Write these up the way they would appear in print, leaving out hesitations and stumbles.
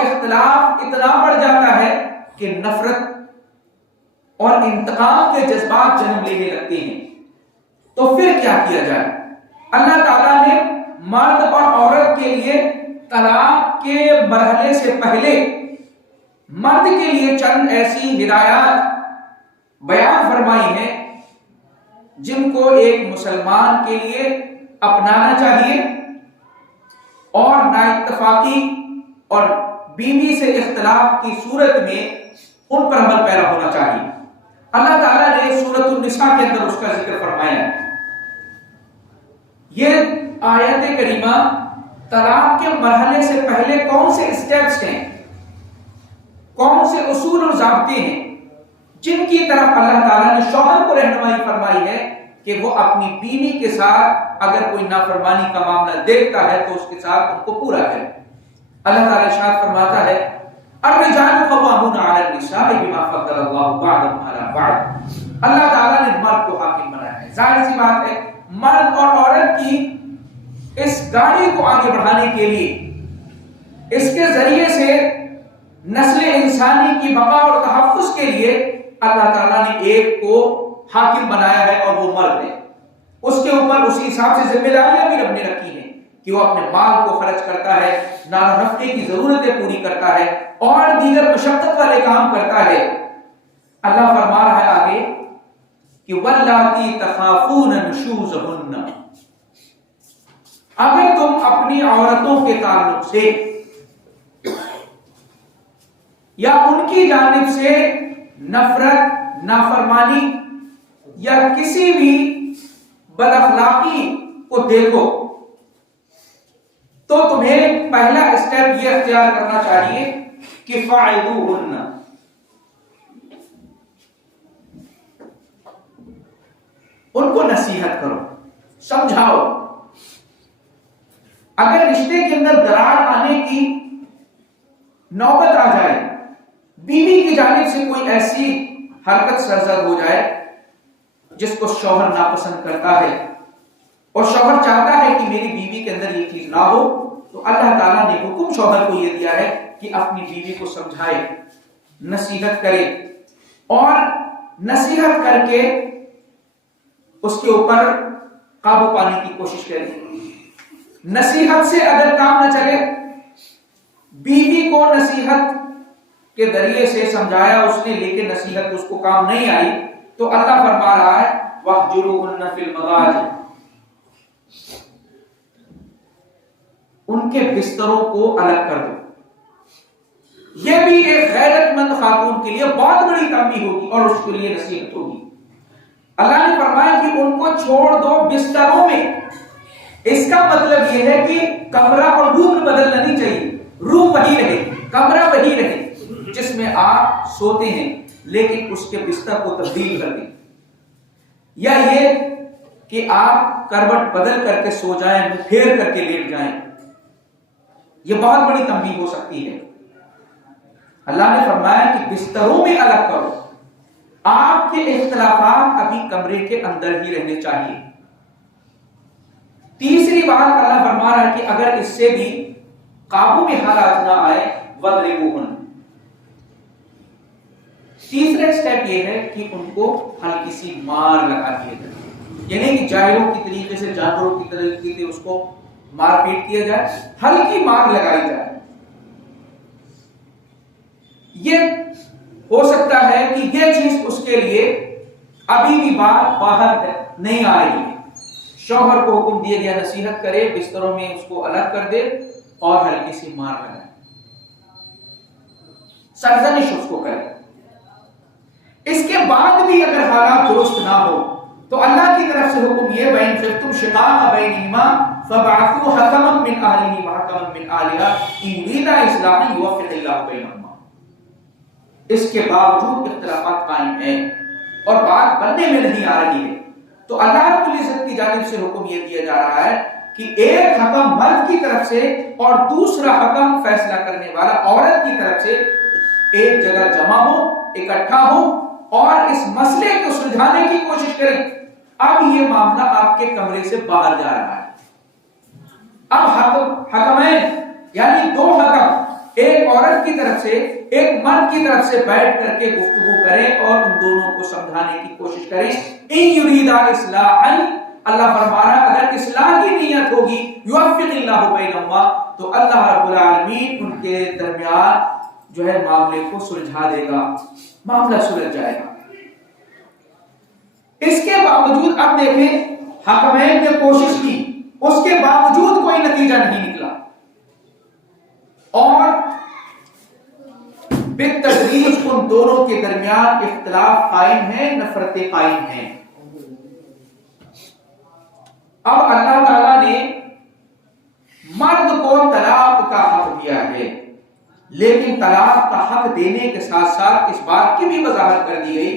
اور اختلاف اتنا بڑھ جاتا ہے کہ نفرت اور انتقام کے جذبات جنم لینے لگتے ہیں. تو پھر کیا کیا جائے؟ اللہ تعالیٰ نے مرد اور عورت کے لیے طلاق کے مرحلے سے پہلے مرد کے لیے چند ایسی ہدایات بیان فرمائی ہیں جن کو ایک مسلمان کے لیے اپنانا چاہیے اور نااتفاقی اور بیوی سے اختلاف کی صورت میں ان پر عمل پیرا ہونا چاہیے. اللہ تعالیٰ نے سورۃ النساء کے اندر اس کا ذکر فرمایا ہے. یہ آیت کریمہ طلاق کے مرحلے سے پہلے کون سے اسٹیپس ہیں، کون سے اصول اور ضابطے ہیں جن کی طرف اللہ تعالیٰ نے شوہر کو رہنمائی فرمائی ہے کہ وہ اپنی بیوی کے ساتھ اگر کوئی نافرمانی کا معاملہ دیکھتا ہے تو اس کے ساتھ ان کو پورا کرے. اللہ تعالیٰ ارشاد فرماتا ہے الرجال قوامون علی النساء بما فضل اللہ بعضهم علی بعض. اللہ تعالیٰ نے مرد کو حاکم بنایا ہے. ظاہر سی بات ہے مرد اور عورت کی اس گاڑی کو آگے بڑھانے کے لیے، اس کے ذریعے سے نسل انسانی کی بقا اور تحفظ کے لیے اللہ تعالیٰ نے ایک کو حاکم بنایا ہے اور وہ مرد ہے. اس کے اوپر اسی حساب سے ذمہ داریاں بھی رب نے رکھی ہیں کہ وہ اپنے مال کو خرچ کرتا ہے، نان و نفقے کی ضرورتیں پوری کرتا ہے اور دیگر مشقت والے کام کرتا ہے. اللہ فرما رہا ہے آگے کہ واللاتی تخافون نشوزہن، اگر تم اپنی عورتوں کے تعلق سے یا ان کی جانب سے نفرت، نافرمانی یا کسی بھی بد اخلاقی کو دیکھو تو تمہیں پہلا اسٹیپ یہ اختیار کرنا چاہیے کہ فاعذوہن، ان کو نصیحت کرو، سمجھاؤ. اگر رشتے کے اندر درار آنے کی نوبت آ جائے، بیوی کی جانب سے کوئی ایسی حرکت سرزد ہو جائے جس کو شوہر ناپسند کرتا ہے اور شوہر چاہتا ہے کہ میری بیوی کے اندر یہ چیز نہ ہو، تو اللہ تعالیٰ نے حکم شوہر کو یہ دیا ہے کہ اپنی بیوی کو سمجھائے، نصیحت کرے اور نصیحت کر کے اس کے اوپر قابو پانے کی کوشش کرے. نصیحت سے اگر کام نہ چلے، بیوی کو نصیحت کے ذریعے سے سمجھایا اس نے لیکن نصیحت اس کو کام نہیں آئی، تو اللہ فرما رہا ہے وَاهْجُرُوهُنَّ فِي الْمَضَاجِعِ، ان کے بستروں کو الگ کر دو. یہ بھی ایک غیرت مند خاتون کے لیے بہت بڑی تنبیہ ہوگی اور اس کے لیے نصیحت ہوگی. اللہ نے فرمایا کہ ان کو چھوڑ دو بستروں میں. اس کا مطلب یہ ہے کہ کمرہ اور روم بدلنا نہیں چاہیے، روم وہی رہے، کمرہ وہی رہے جس میں آپ سوتے ہیں، لیکن اس کے بستر کو تبدیل کر دیں. یا یہ کہ آپ کروٹ بدل کر کے سو جائیں، منہ پھیر کر کے لیٹ جائیں، یہ بہت بڑی تنبیہ ہو سکتی ہے. اللہ نے فرمایا کہ بستروں میں الگ کرو. آپ کے اختلافات ابھی کمرے کے اندر ہی رہنے چاہیے. تیسری بات اللہ فرما رہا ہے کہ اگر اس سے بھی قابو میں حالات نہ آئے وَاضْرِبُوهُنَّ. تیسرا سٹیپ یہ ہے کہ ان کو ہلکی سی مار لگا دیا جائے، یعنی کہ جاہلوں کی طریقے سے، جانوروں کی طریقے سے اس کو مار پیٹ کیا جائے، ہلکی مار لگائی جائے. یہ ہو سکتا ہے کہ یہ چیز اس کے لیے ابھی بھی بات باہر نہیں آ رہی ہے. شوہر کو حکم دیا گیا نصیحت کرے، بستروں میں اس کو الگ کر دے اور ہلکی سی مار لگائے، سرزنش اس کو کرے. اس کے بعد بھی اگر حالات درست نہ ہو تو اللہ کی طرف سے حکم یہ وَإِنْ خِفْتُمْ شِقَاقَ بَيْنِهِمَا فَابْعَثُوا حَكَمًا مِنْ أَهْلِهِ وَحَكَمًا مِنْ أَهْلِهَا إِنْ يُرِيدَا إِصْلَاحًا يُوَفِّقِ اللَّهُ بَيْنَهُمَا. اس کے باوجود اختلافات قائم ہیں اور بات بننے میں نہیں آ رہی ہے، تو اللہ رب العزت کی جانب سے حکم یہ دیا جا رہا ہے کہ ایک حکم مرد کی طرف سے اور دوسرا حکم فیصلہ کرنے والا عورت کی طرف سے ایک جگہ جمع ہو، اکٹھا ہو اور اس مسئلے کو سلجھانے کی کوشش کریں. اب یہ معاملہ آپ کے کمرے سے باہر جا رہا ہے. اب حکمین یعنی دو حکم، ایک عورت کی طرف سے ایک مرد کی طرف سے بیٹھ کر کے گفتگو کریں اور ان دونوں کو سمجھانے کی کوشش کریں. ان یریدا اصلاحا، اللہ فرما رہا اگر اصلاح کی نیت ہوگی یوفق اللہ بینہما، تو اللہ رب العالمین ان کے درمیان جو ہے معاملے کو سلجھا دے گا، معاملہ سلجھ جائے گا. اس کے باوجود اب دیکھیں حکمین نے کوشش کی، اس کے باوجود کوئی نتیجہ نہیں نکلا اور بالتدریج ان دونوں کے درمیان اختلاف قائم ہے، نفرتیں قائم ہیں. اب اللہ تعالیٰ نے مرد کو طلاق کا حق دیا ہے، لیکن طلاق کا حق دینے کے ساتھ ساتھ اس بات کی بھی وضاحت کر دی گئی.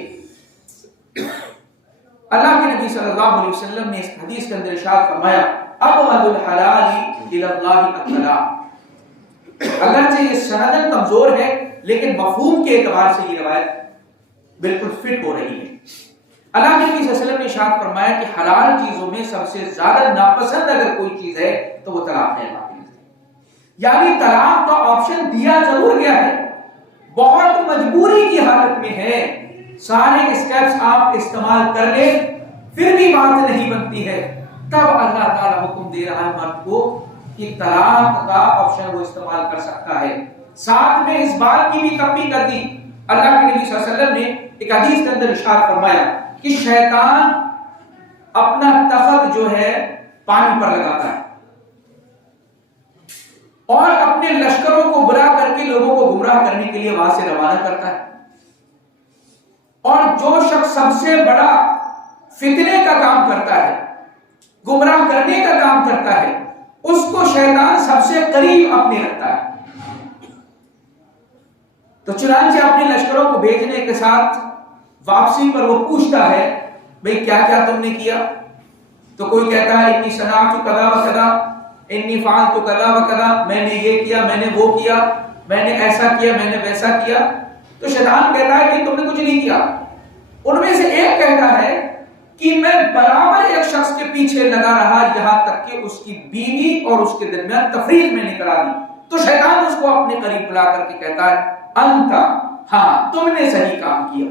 اللہ کے نبی صلی اللہ علیہ وسلم نے اس حدیث کے اندر ارشاد فرمایا ابغض الحلال الی اللہ الطلاق. اگرچہ یہ سندن کمزور ہے لیکن مفہوم کے اعتبار سے یہ روایت بالکل فٹ ہو رہی ہے. اللہ کے نبی صلی اللہ علیہ وسلم نے ارشاد فرمایا کہ حلال چیزوں میں سب سے زیادہ ناپسند اگر کوئی چیز ہے تو وہ طلاق ہے. یعنی طلاق کا آپشن دیا ضرور گیا ہے، بہت مجبوری کی حالت میں ہے، سارے اسٹیپس آپ استعمال کر لیں پھر بھی بات نہیں بنتی ہے، تب اللہ تعالیٰ حکم دے رہا ہے مرد کو کہ طلاق کا آپشن وہ استعمال کر سکتا ہے. ساتھ میں اس بات کی بھی تنبیہ کر دی. اللہ کے نبی صلی اللہ علیہ وسلم نے ایک حدیث کے اندر ارشاد فرمایا کہ شیطان اپنا تخت جو ہے پانی پر لگاتا ہے اور اپنے لشکروں کو برا کر کے لوگوں کو گمراہ کرنے کے لیے وہاں سے روانہ کرتا ہے. اور جو شخص سب سے بڑا فتنے کا کام کرتا ہے، گمراہ کرنے کا کام کرتا ہے، اس کو شیطان سب سے قریب اپنے رکھتا ہے. تو چنانچہ اپنے لشکروں کو بھیجنے کے ساتھ واپسی پر وہ پوچھتا ہے بھئی کیا کیا تم نے کیا؟ تو کوئی کہتا ہے انی صنعت کذا و کذا، انی فعلت کذا و کذا، میں نے یہ کیا، میں نے وہ کیا، میں نے ایسا کیا، میں نے ویسا کیا. تو شیطان کہتا ہے کہ تم نے کچھ نہیں کیا. ان میں سے ایک کہتا ہے کہ میں برابر ایک شخص کے پیچھے لگا رہا یہاں تک کہ اس کی بیوی اور اس کے درمیان تفریق میں نے کرا دی. تو شیطان اس کو اپنے قریب بلا کر کے کہتا ہے انت، ہاں تم نے صحیح کام کیا.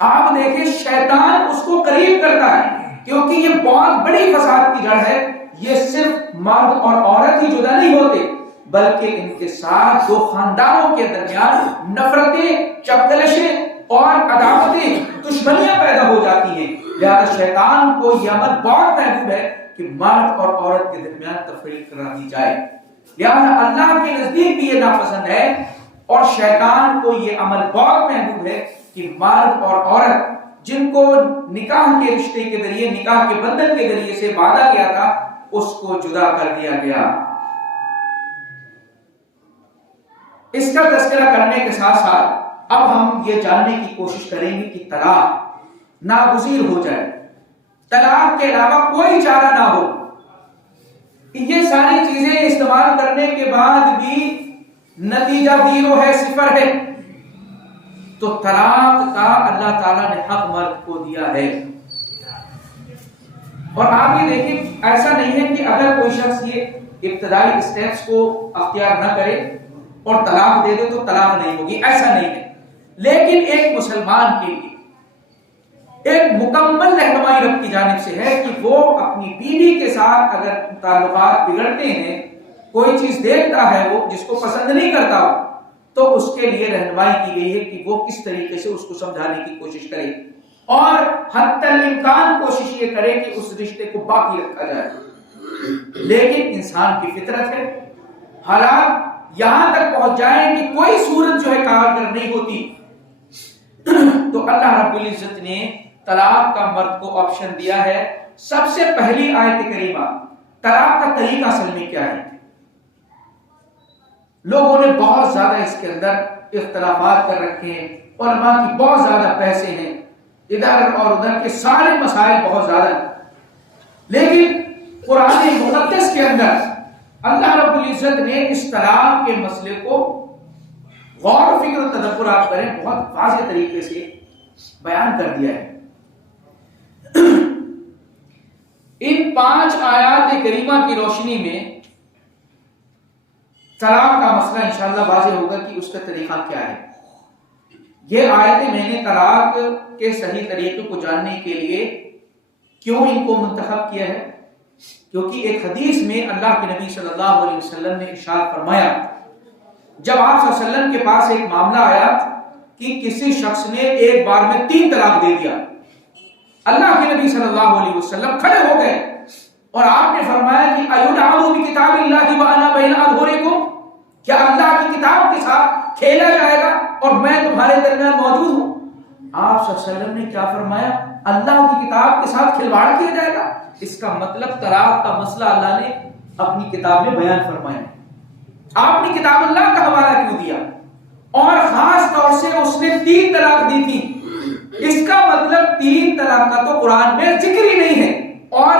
آپ دیکھیں شیطان اس کو قریب کرتا ہے کیونکہ یہ بہت بڑی فساد کی جڑ ہے. یہ صرف مرد اور عورت ہی جدا نہیں ہوتے بلکہ ان کے ساتھ دو خاندانوں کے درمیان نفرتیں، چپکلشیں اور عداوتیں، دشمنیاں پیدا ہو جاتی ہیں. لہذا شیطان کو یہ عمل بہت محبوب ہے کہ مرد اور عورت کے درمیان تفریق کرا دی جائے. لہذا اللہ کے نزدیک بھی یہ ناپسند ہے اور شیطان کو یہ عمل بہت محبوب ہے کہ مرد اور عورت جن کو نکاح کے رشتے کے ذریعے، نکاح کے بندھن کے ذریعے سے باندھا گیا تھا، اس کو جدا کر دیا گیا. اس کا تذکرہ کرنے کے ساتھ ساتھ اب ہم یہ جاننے کی کوشش کریں گے کہ طلاق ناگزیر ہو جائے، طلاق کے علاوہ کوئی چارہ نہ ہو. یہ ساری چیزیں استعمال کرنے کے بعد بھی نتیجہ زیرو ہے، صفر ہے، تو طلاق کا اللہ تعالیٰ نے حق مرد کو دیا ہے. اور آپ یہ دیکھیں ایسا نہیں ہے کہ اگر کوئی شخص یہ ابتدائی اسٹیپس کو اختیار نہ کرے اور طلاق دے دے تو طلاق نہیں ہوگی، ایسا نہیں ہے. لیکن ایک مسلمان کے لیے ایک مکمل رہنمائی رب کی جانب سے ہے کہ وہ اپنی بیوی کے ساتھ اگر تعلقات بگڑتے ہیں، کوئی چیز دیکھتا ہے وہ جس کو پسند نہیں کرتا ہو، تو اس کے لیے رہنمائی کی گئی ہے کہ وہ کس طریقے سے اس کو سمجھانے کی کوشش کرے اور حتی الامکان کوشش یہ کرے کہ اس رشتے کو باقی رکھا جائے. لیکن انسان کی فطرت ہے، حالات یہاں تک پہنچ جائیں کہ کوئی صورت جو ہے کارگر نہیں ہوتی، تو اللہ رب العزت نے طلاق کا مرد کو آپشن دیا ہے. سب سے پہلی آیت کریمہ طلاق کا طریقہ اصل میں کیا ہے؟ لوگوں نے بہت زیادہ اس کے اندر اختلافات کر رکھے ہیں، علماء کی بہت زیادہ بحثیں ہیں، ادھر اور ادھر کے سارے مسائل بہت زیادہ ہیں. لیکن قرآن مقدس کے اندر اللہ رب العزت نے اس طلاق کے مسئلے کو غور و فکر و تدبر آپ کریں بہت واضح طریقے سے بیان کر دیا ہے. ان 5 آیات کریمہ کی روشنی میں طلاق کا مسئلہ انشاءاللہ واضح ہوگا کہ اس کا طریقہ کیا ہے. یہ آیتیں میں نے طلاق کے صحیح طریقے کو جاننے کے لیے کیوں ان کو منتخب کیا ہے؟ کیونکہ ایک حدیث میں اللہ کے نبی صلی اللہ علیہ وسلم نے ارشاد فرمایا، جب آپ صلی اللہ علیہ وسلم کے پاس ایک معاملہ آیا کہ کسی شخص نے ایک بار میں 3 طلاق دے دیا، اللہ کے نبی صلی اللہ علیہ وسلم کھڑے ہو گئے اور آپ نے فرمایا کہ ایدعو بکتاب اللہ وانا بین اظہرکم، کیا اللہ کی کتاب کے ساتھ کھیلا جائے گا اور میں تمہارے درمیان موجود ہوں؟ آپ صلی اللہ علیہ وسلم نے کیا فرمایا؟ اللہ کی کتاب کے ساتھ کھلواڑ کیا جائے گا؟ اس کا مطلب طلاق کا مسئلہ اللہ نے اپنی کتاب میں بیان فرمایا. آپ نے کتاب اللہ کا حوالہ کیوں دیا؟ اور خاص طور سے اس نے 3 طلاق دی تھی. اس کا مطلب 3 طلاق کا تو قرآن میں ذکر ہی نہیں ہے، اور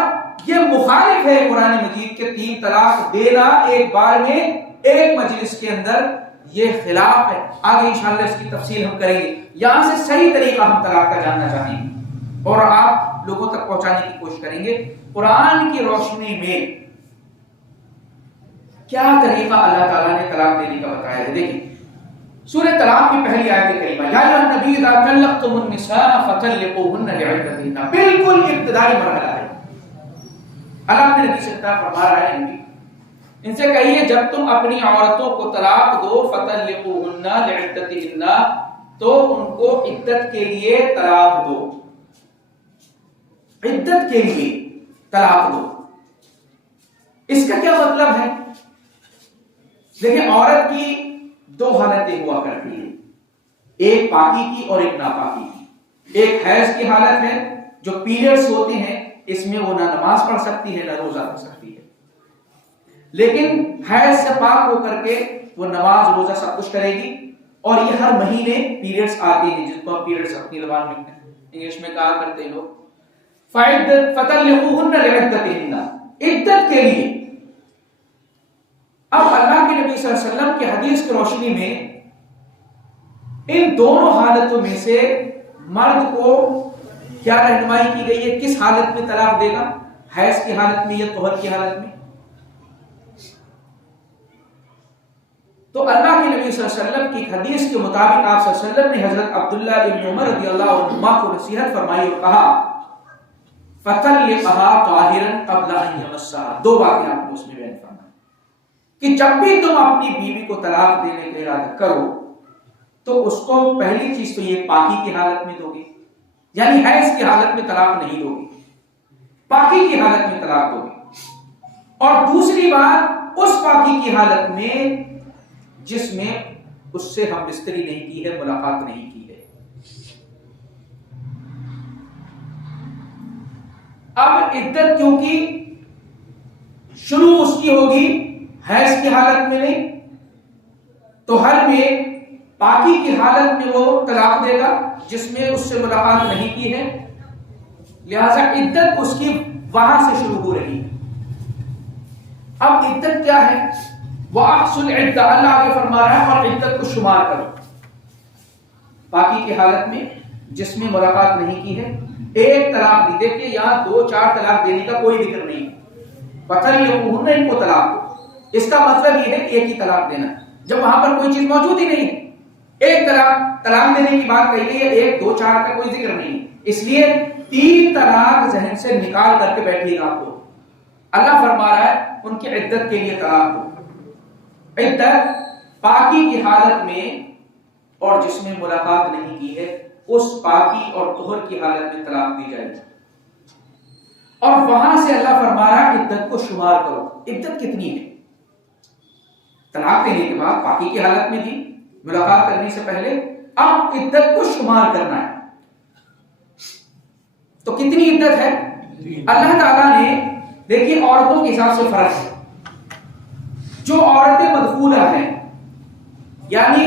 یہ مخالف ہے قرآن مجید کے 3 طلاق دینا ایک بار میں ایک مجلس کے اندر، یہ خلاف ہے. آگے انشاءاللہ اس کی تفصیل ہم کریں گے. یہاں سے صحیح طریقہ ہم طلاق کا جاننا چاہیں گے اور آپ لوگوں تک پہنچانے کی کوشش کریں گے. قرآن کی روشنی میں کیا طریقہ اللہ تعالیٰ نے طلاق دینے کا بتایا ہے؟ دیکھیں سورہ طلاق کی پہلی آیت کریمہ، یا ایھا النبی اذا طلقتم النساء فطلقوهن لعدتهن، بالکل ابتدائی مرحلہ ہے. اللہ کے نبی سے فرما رہا ہے نبی ان سے کہیے جب تم اپنی عورتوں کو طلاق دو فطلقوهن لعدتهن، تو ان کو عدت کے لیے طلاق دو، عدت کے لیے طلاق دو. اس کا کیا مطلب ہے؟ دیکھیں عورت کی 2 حالتیں ہوا کرتی ہیں، ایک پاکی کی اور ایک ناپاکی کی. ایک حیض کی حالت ہے، جو پیریڈز ہوتے ہیں، اس میں وہ نہ نماز پڑھ سکتی ہے نہ روزہ رکھ سکتی ہے، لیکن حیض سے پاک ہو کر کے وہ نماز روزہ سب کچھ کرے گی. اور یہ ہر مہینے پیریڈز آتے ہیں، جس کو پیریڈز اپنی زبان میں انگلش میں کہا کرتے ہیں لوگ. فطلقوهن لعدتهن، عدت کے لیے. اب اللہ کے نبی صلی اللہ علیہ وسلم کی حدیث کی روشنی میں ان دونوں حالتوں میں سے مرد کو کیا رہنمائی کی گئی ہے؟ کس حالت میں طلاق دے گا؟ حیض کی حالت میں یا طہر کی حالت میں؟ تو اللہ کے نبی صلی اللہ علیہ وسلم کی حدیث کے مطابق آپ صلی اللہ علیہ وسلم نے حضرت عبداللہ بن عمر رضی اللہ عنہما کو نصیحت فرمائی اور کہا فطلقها طاہرا قبل ان یمسها. 2 باتیں آپ نے اس میں بیان فرمائی کہ جب بھی تم اپنی بیوی کو طلاق دینے کا ارادہ کرو تو اس کو پہلی چیز تو یہ پاکی کی حالت میں دو گے، یعنی حیض کی حالت میں طلاق نہیں دو گے، پاکی کی حالت میں طلاق دو گے. اور دوسری بات اس پاکی کی حالت میں جس میں اس سے ہم بستری نہیں کی ہے، ملاقات نہیں کی ہے. اب عدت کیونکہ شروع اس کی ہوگی حیض کی حالت میں نہیں، تو ہر میں پاکی کی حالت میں وہ طلاق دے گا جس میں اس سے ملاقات نہیں کی ہے، لہذا عدت اس کی وہاں سے شروع ہو رہی ہے. اب عدت کیا ہے؟ وَأَحْصُ الْعِدَّةَ، اللہ آگے فرما رہا ہے اور عدت کو شمار کرو. پاکی کی حالت میں جس میں ملاقات نہیں کی ہے، ایک طلاق دی. دیکھیے یہاں 2-4 طلاق دینے کا کوئی ذکر نہیں. فَطَلِّقُوهُنَّ، ان کو طلاق دو. اس کا مطلب یہ ہے کہ ایک ہی طلاق دینا، جب وہاں پر کوئی چیز موجود ہی نہیں ہے. ایک طلاق دینے کی بات کہی گئی ہے، 1-2-4 کا کوئی ذکر نہیں. اس لیے 3 طلاق ذہن سے نکال کر کے بیٹھیے گا. آپ کو اللہ فرما رہا ہے ان کی عدت کے لیے طلاق دو. عدت پاکی کی حالت میں اور جس میں ملاقات نہیں کی ہے، اس پاکی اور طہر کی حالت میں طلاق دی جائے گی. اور وہاں سے اللہ فرما رہا ہے عدت کو شمار کرو. عدت کتنی ہے؟ طلاق دینے کے بعد پاکی کی حالت میں دی، ملاقات کرنے سے پہلے، اب عدت کو شمار کرنا ہے. تو کتنی عدت ہے؟ اللہ تعالیٰ نے دیکھیے عورتوں کے حساب سے فرق ہے. جو عورتیں مدخولہ ہیں، یعنی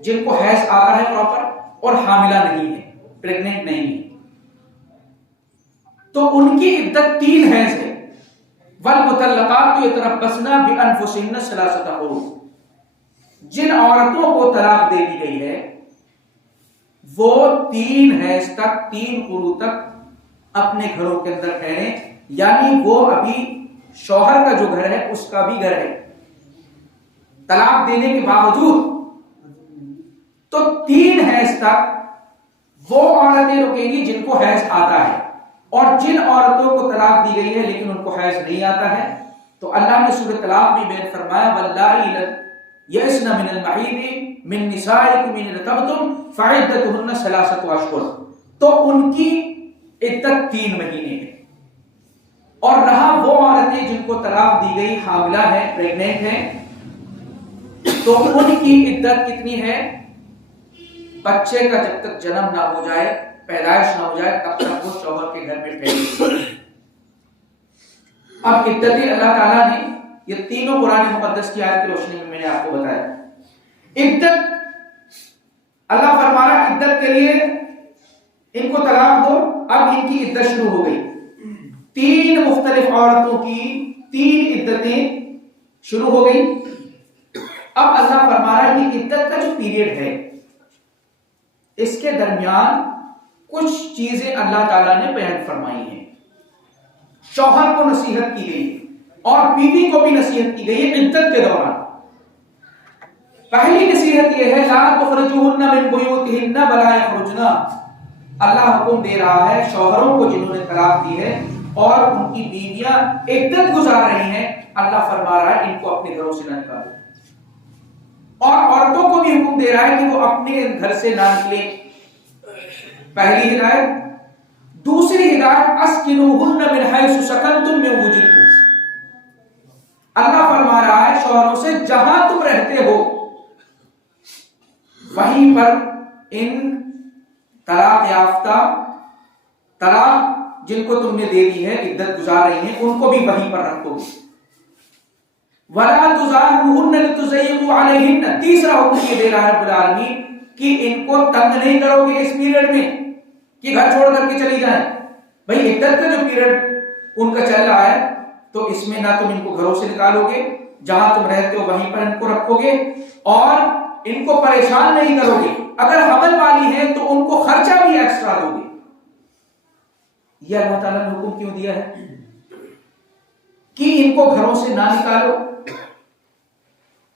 جن کو حیض آتا ہے پراپر اور حاملہ نہیں ہے، پریگننٹ نہیں ہے، تو ان کی عدت 3 حیض ہے. والمطلقات یتربصن بانفسهن 3 قروء. جن عورتوں کو طلاق دے دی گئی ہے وہ 3 حیض تک، 3 قروء تک اپنے گھروں کے اندر ٹھہریں، یعنی وہ ابھی شوہر کا جو گھر ہے اس کا بھی گھر ہے، طلاق دینے کے باوجود تو 3 حیض تک وہ عورتیں رکیں گی جن کو حیض آتا ہے، اور جن عورتوں کو طلاق دی گئی ہے لیکن ان کو حیض نہیں آتا ہے تو اللہ نے سورۃ طلاق میں بیان فرمایا واللائی یئسن من المحیض من نسائکم ان ارتبتم فعدتهن 3 اشہر، تو ان کی عدت 3 مہینے ہے۔ اور رہا وہ عورتیں جن کو طلاق دی گئی، حاملہ ہے، پریگننٹ ہے، تو ان کی عدت کتنی ہے؟ بچے کا جب تک جنم نہ ہو جائے، پیدائش نہ ہو جائے، تب تک وہ شوہر کے گھر میں ٹھہرے۔ اب عدت اللہ تعالیٰ نے یہ تینوں قرآن مقدس کی آیت کی روشنی میں نے آپ کو بتایا۔ عدت اللہ فرما رہا ہے عدت کے لیے ان کو طلاق دو، اب ان کی عدت شروع ہو گئی۔ 3 مختلف عورتوں کی 3 عدتیں شروع ہو گئی۔ اب اللہ فرما رہا ہے کہ عدت کا جو پیریڈ ہے اس کے درمیان کچھ چیزیں اللہ تعالیٰ نے بیان فرمائی ہیں۔ شوہر کو نصیحت کی گئی اور بیوی کو بھی نصیحت کی گئی ہے عدت کے دوران۔ پہلی نصیحت یہ ہے لا تخرجوهن من بیوتهن ولا یخرجن، اللہ حکم دے رہا ہے شوہروں کو جنہوں نے طلاق دی ہے اور ان کی بیویاں عدت گزار رہی ہیں، اللہ فرما رہا ہے ان کو اپنے گھروں سے نہ نکالو، اور عورتوں کو بھی حکم دے رہا ہے کہ وہ اپنے گھر سے نہ نکلیں۔ پہلی ہدایت۔ دوسری ہدایت اسکنوہن من حیث سکنتم من وجدکم، اللہ فرما رہا ہے شوہروں سے جہاں تم رہتے ہو وہیں پر ان طلاق یافتہ، طلاق جن کو تم نے دے دی ہے، عدت گزار رہی ہیں، ان کو بھی وہیں پر رکھو گے۔ وَلَا تُضَارُوهُنَّ لِتُضَيِّقُوا عَلَيْهِنَّ، تیسرا حکم یہ دے رہا ہے رب العالمین کہ ان کو تنگ نہیں کرو گے اس پیریڈ میں کہ گھر چھوڑ کر کے چلی جائیں۔ بھئی عدت کا جو پیریڈ ان کا چل رہا ہے تو اس میں نہ تم ان کو گھروں سے نکالو گے، جہاں تم رہتے ہو وہیں پر ان کو رکھو گے اور ان کو پریشان نہیں کرو گے۔ اگر حمل والی ہیں تو ان کو خرچہ بھی ایکسٹرا دو گے۔ یہ اللہ تعالیٰ نے حکم کیوں دیا ہے کہ ان کو گھروں سے نہ نکالو؟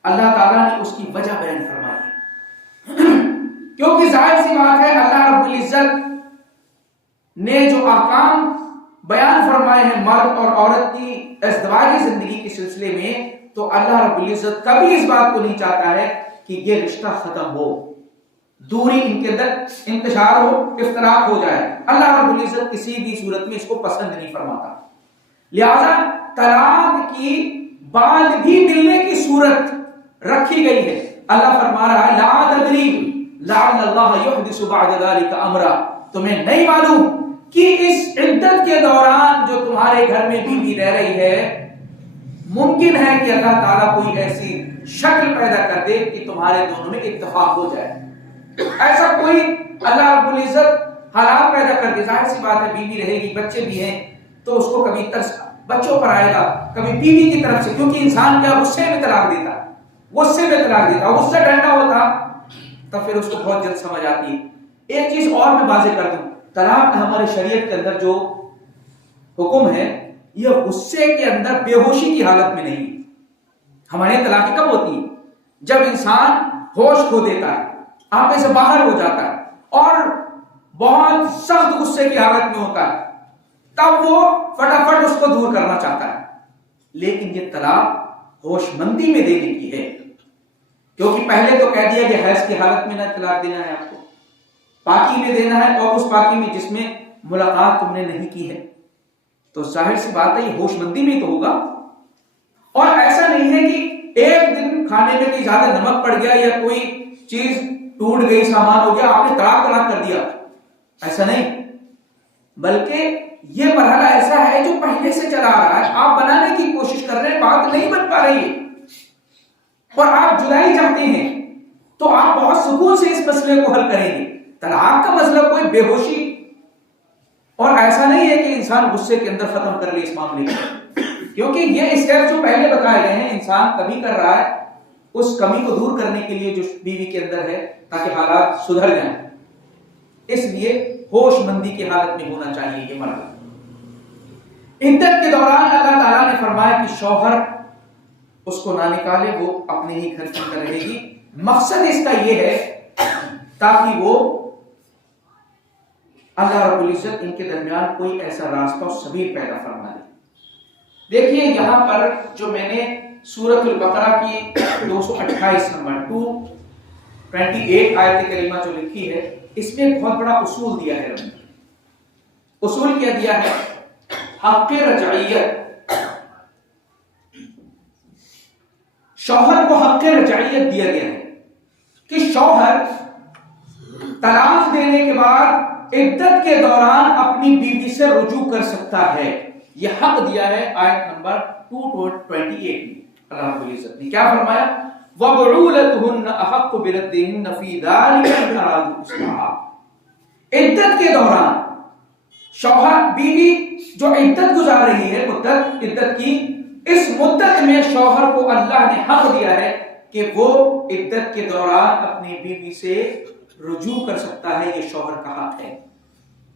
اللہ تعالیٰ نے اس کی وجہ بیان فرمائی ہے، کیونکہ ظاہر سی بات ہے اللہ رب العزت نے جو احکام بیان فرمائے ہیں مرد اور عورت کی ازدواجی زندگی کے سلسلے میں، تو اللہ رب العزت کبھی اس بات کو نہیں چاہتا ہے کہ یہ رشتہ ختم ہو، دوری ان کے اندر انتشار ہو، افتراق ہو جائے۔ اللہ رب العزت کسی بھی صورت میں اس کو پسند نہیں فرماتا، لہذا طلاق کی بعد بھی ملنے کی صورت رکھی گئی ہے۔ اللہ فرما رہا ہے لا تدری لعل اللہ یحدث بعد ذلک امرا، تمہیں نہیں معلوم کہ اس عدت کے دوران جو تمہارے گھر میں بیوی رہ رہی ہے ممکن ہے کہ اللہ تعالیٰ کوئی ایسی شکل پیدا کر دے کہ تمہارے دونوں میں اتفاق ہو جائے۔ ایسا کوئی اللہ رب العزت حالات پیدا کر دے، ظاہر سی بات ہے بیوی رہے گی، بچے بھی ہیں، تو اس کو کبھی ترس بچوں پر آئے گا، کبھی بیوی کی طرف سے، کیونکہ انسان کیا غصے میں طلاق دیتا، غصے میں طلاق دیتا، غصہ ٹھنڈا ہوتا تو پھر اس کو بہت جلد سمجھ آتی ہے۔ ایک چیز اور میں واضح کر دوں، طلاق ہمارے شریعت کے اندر جو حکم ہے یہ غصے کے اندر بے ہوشی کی حالت میں نہیں ہے۔ ہمارے طلاق کب ہوتی ہے؟ جب انسان ہوش کھو دیتا ہے، آپے سے باہر ہو جاتا ہے اور بہت سخت غصے کی حالت میں ہوتا ہے، تب وہ فٹافٹ اس کو دور کرنا چاہتا ہے۔ لیکن یہ طلاق ہوش مندی میں دینے کی ہے، کیونکہ پہلے تو کہہ دیا کہ حیض کی حالت میں نہ طلاق دینا ہے، آپ کو پاکی میں دینا ہے، اور اس پاکی میں جس میں ملاقات تم نے نہیں کی ہے، تو ظاہر سی بات ہے یہ ہوش مندی میں تو ہوگا۔ اور ایسا نہیں ہے کہ ایک دن کھانے میں کوئی زیادہ نمک پڑ گیا یا کوئی چیز ٹوٹ گئی، سامان ہو گیا، آپ نے طلاق کر دیا، ایسا نہیں، بلکہ یہ مرحلہ ایسا ہے جو پہلے سے چلا آ رہا ہے، آپ بنانے کی کوشش کر رہے ہیں، بات نہیں بن پا رہی ہے اور آپ جدائی چاہتے ہیں، تو آپ بہت سکون سے اس مسئلے کو حل کریں گے۔ طلاق کا مسئلہ کوئی بے ہوشی اور ایسا نہیں ہے کہ انسان غصے کے اندر ختم کر لے اس معاملے کو، کیونکہ یہ اسٹیپ جو پہلے بتائے گئے ہیں انسان کبھی کر رہا ہے اس کمی کو دور کرنے کے لیے جو بیوی کے اندر ہے، تاکہ حالات سدھر جائیں، اس لیے ہوش مندی کی حالت میں ہونا چاہیے یہ مرحلہ۔ عدت کے دوران اللہ تعالیٰ نے فرمایا کہ شوہر اس کو نہ نکالے، وہ اپنے ہی گھر کے اندر رہے گی. مقصد اس کا یہ ہے تاکہ وہ اللہ رب العزت ان کے درمیان کوئی ایسا راستہ اور سبیل پیدا فرما دے. دیکھیے یہاں پر جو میں نے سورۃ البقرہ کی 228 نمبر 228 آیت کریمہ جو لکھی ہے، اس میں ایک بہت بڑا اصول دیا ہے. اصول کیا دیا ہے؟ حق رجعیت. شوہر کو حق رجعیت دیا گیا ہے کہ شوہر طلاق دینے کے بعد عدت کے دوران اپنی بیوی سے رجوع کر سکتا ہے. یہ حق دیا ہے آیت نمبر 228 میں. اللہ رب العزت نے کیا فرمایا؟ وَبُعُولَتُهُنَّ أَحَقُّ بِرَدِّهِنَّ فِي ذَلِكَ إِنْ أَرَادُوا إِصْلَاحًا. عدت کے دوران شوہر بیوی جو عدت گزار رہی ہے، عدت کی، اس مدت میں شوہر کو اللہ نے حق دیا ہے کہ وہ عدت کے دوران اپنی بیوی سے رجوع کر سکتا ہے. یہ شوہر کا حق ہے.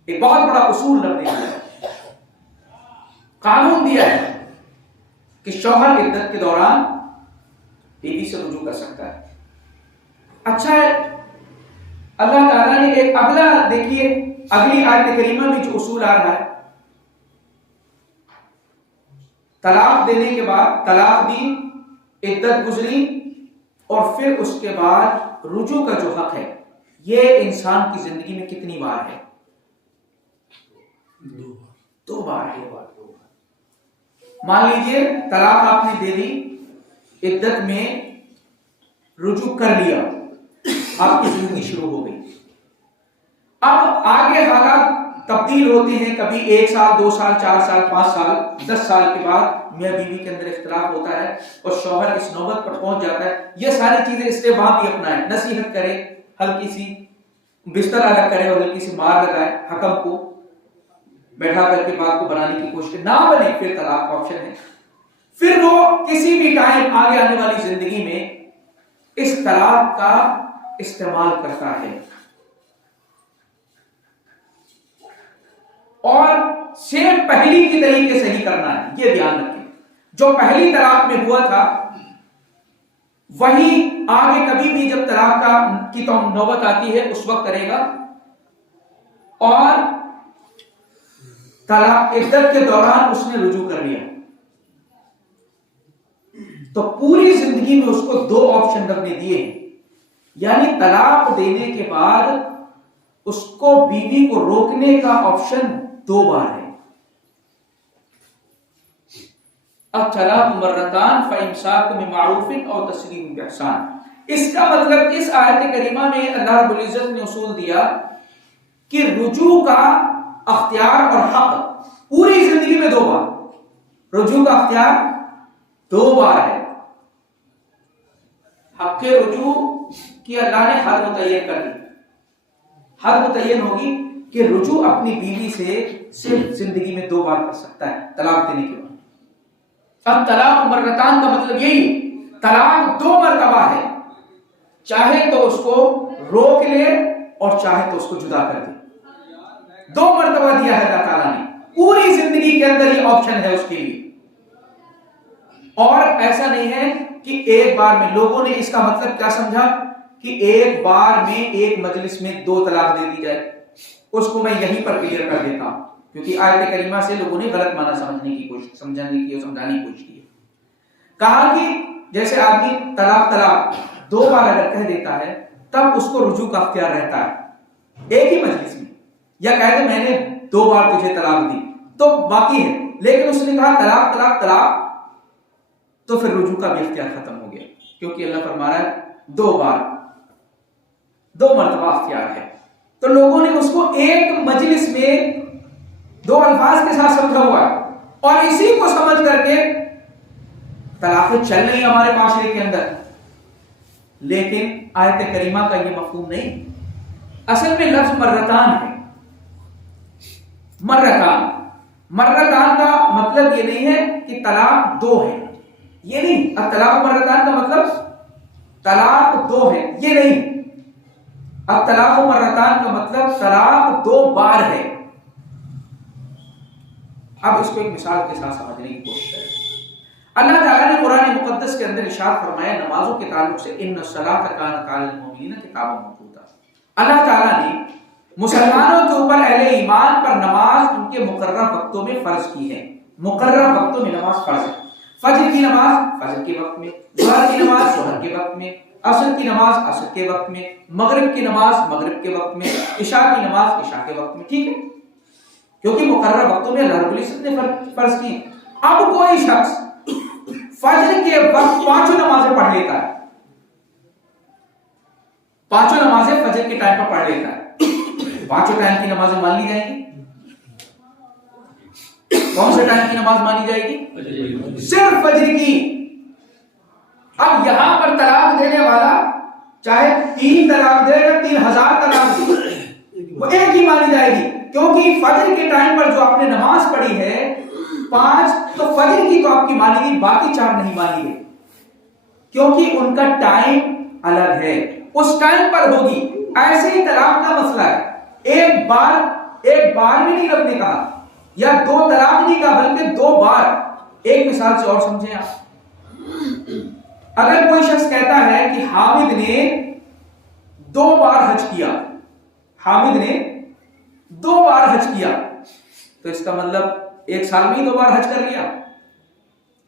ایک بہت بڑا اصول رب نے دیا ہے، قانون دیا ہے کہ شوہر عدت کے دوران بیوی سے رجوع کر سکتا ہے. اچھا ہے، اللہ تعالیٰ نے ایک اگلا، دیکھیے اگلی آیت کریمہ میں جو اصول آ رہا ہے، طلاق دینے کے بعد طلاق دی، عدت گزری، اور پھر اس کے بعد رجوع کا جو حق ہے، یہ انسان کی زندگی میں کتنی بار ہے؟ 2 بار ہے. مان لیجئے طلاق آپ نے دے دی، عدت میں رجوع کر لیا، آپ کی زندگی شروع ہو گئی. اب آگے حالات تبدیل ہوتے ہیں، کبھی 1 سال 2 سال 4 سال 5 سال 10 سال کے بعد میاں بیوی کے اندر اختلاف ہوتا ہے اور شوہر اس نوبت پر پہنچ جاتا ہے. یہ ساری چیزیں اس سے وہاں بھی اپنائیں، نصیحت کرے، ہلکی سی بستر الگ کرے اور ہلکی سی مار لگائے، حکم کو بیٹھا کر کے بات کو بنانے کی کوشش نہ بنے، پھر طلاق کا آپشن ہے. پھر وہ کسی بھی ٹائم آگے آنے والی زندگی میں اس طلاق کا استعمال کرتا ہے. اور سیم پہلی کی طریقے سے ہی کرنا ہے. یہ دھیان رکھیں، جو پہلی طلاق میں ہوا تھا وہی آگے کبھی بھی جب طلاق کی نوبت آتی ہے اس وقت کرے گا. اور طلاق عدت کے دوران اس نے رجوع کر لیا تو پوری زندگی میں اس کو 2 آپشن رب نے دیے ہیں. یعنی طلاق دینے کے بعد اس کو بیوی کو روکنے کا آپشن 2 بار ہے. الطلاق مرتان فإمساک بمعروف او تسريح بإحسان. اس کا مطلب اس آیت کریمہ میں اللہ رب العزت نے اصول دیا کہ رجوع کا اختیار اور حق پوری زندگی میں 2 بار. رجوع کا اختیار 2 بار ہے. حق رجوع کی اللہ نے حد متعین کر دی. حد متعین ہوگی کہ رجوع اپنی بیوی سے صرف زندگی میں 2 بار کر سکتا ہے طلاق دینے کے بعد. اب طلاق مرتان کا مطلب یہی، طلاق 2 مرتبہ ہے. چاہے تو اس کو روک لے اور چاہے تو اس کو جدا کر دے. 2 مرتبہ دیا ہے اللہ تعالیٰ نے. پوری زندگی کے اندر یہ آپشن ہے اس کے لیے. اور ایسا نہیں ہے کہ ایک بار میں. لوگوں نے اس کا مطلب کیا سمجھا کہ ایک بار میں ایک مجلس میں 2 طلاق دے دی جائے. اس کو میں یہیں پر کلیئر کر دیتا ہوں کیونکہ آیت کریمہ سے لوگوں نے غلط معنی سمجھنے کی کوشش سمجھانے کی کوشش کی. کہا کہ جیسے آدمی طلاق 2 بار اگر کہہ دیتا ہے تب اس کو رجوع کا اختیار رہتا ہے ایک ہی مجلس میں. یا کہہ دے میں نے 2 بار تجھے طلاق دی تو باقی ہے، لیکن اس نے کہا طلاق طلاق طلاق تو پھر رجوع کا بھی اختیار ختم ہو گیا کیونکہ اللہ فرما رہا ہے 2 بار 2 مرتبہ اختیار ہے. تو لوگوں نے اس کو ایک مجلس میں 2 الفاظ کے ساتھ سمجھا ہوا ہے اور اسی کو سمجھ کر کے طلاقیں چل رہی ہمارے معاشرے کے اندر. لیکن آیت کریمہ کا یہ مفہوم نہیں. اصل میں لفظ مرتان ہے. مرتان کا مطلب یہ نہیں ہے کہ طلاق 2 ہے، یہ نہیں. الطلاق مرتان کا مطلب طلاق 2 ہے، یہ نہیں. الطلاق مرتان کا مطلب طلاق 2 بار ہے. اب اس کو ایک مثال کے ساتھ سمجھنے کی کوشش کریں. اللہ تعالیٰ نے قرآن مقدس کے اندر ارشاد فرمایا نمازوں کے تعلق سے ان الصلاۃ کانت علی المؤمنین کتابا موقوتا. اللہ تعالیٰ نے مسلمانوں کے اوپر اہل ایمان پر نماز ان کے مقررہ وقتوں میں فرض کی ہے. مقررہ وقتوں میں نماز فرض ہے. فجر کی نماز فجر کے وقت میں، ظہر کی نماز ظہر کے وقت میں، عصر کی نماز عصر کے وقت میں، مغرب کی نماز مغرب کے وقت میں، عشاء کی نماز عشاء کے وقت میں. ٹھیک ہے، کیونکہ مقررہ وقتوں میں اللہ رب العزت نے فرض کی. اب کوئی شخص فجر کے وقت پانچوں نمازیں پڑھ لیتا ہے، پانچوں نمازیں فجر کے ٹائم پر پڑھ لیتا ہے، پانچوں ٹائم کی نمازیں مان لی جائیں گی؟ کون سے ٹائم کی نماز مانی جائے گی؟ صرف فجر کی. اب یہاں پر طلاق دینے والا چاہے 3 طلاق دے یا 3000 طلاق دے، وہ ایک ہی مانی جائے گی، کیونکہ فجر کے ٹائم پر جو آپ نے نماز پڑھی ہے 5 تو فجر کی تو آپ کی مانی گئی، باقی 4 نہیں مانی گئی، کیونکہ ان کا ٹائم الگ ہے، اس ٹائم پر ہوگی. ایسے ہی طلاق کا مسئلہ ہے، ایک بار بھی نہیں رب نے کہا، یا 2 طلاق نہیں کہا بلکہ 2 بار. ایک مثال سے اور سمجھیں آپ. اگر کوئی شخص کہتا ہے کہ حامد نے 2 بار حج کیا، حامد نے 2 بار حج کیا، تو اس کا مطلب 1 سال میں ہی 2 بار حج کر لیا.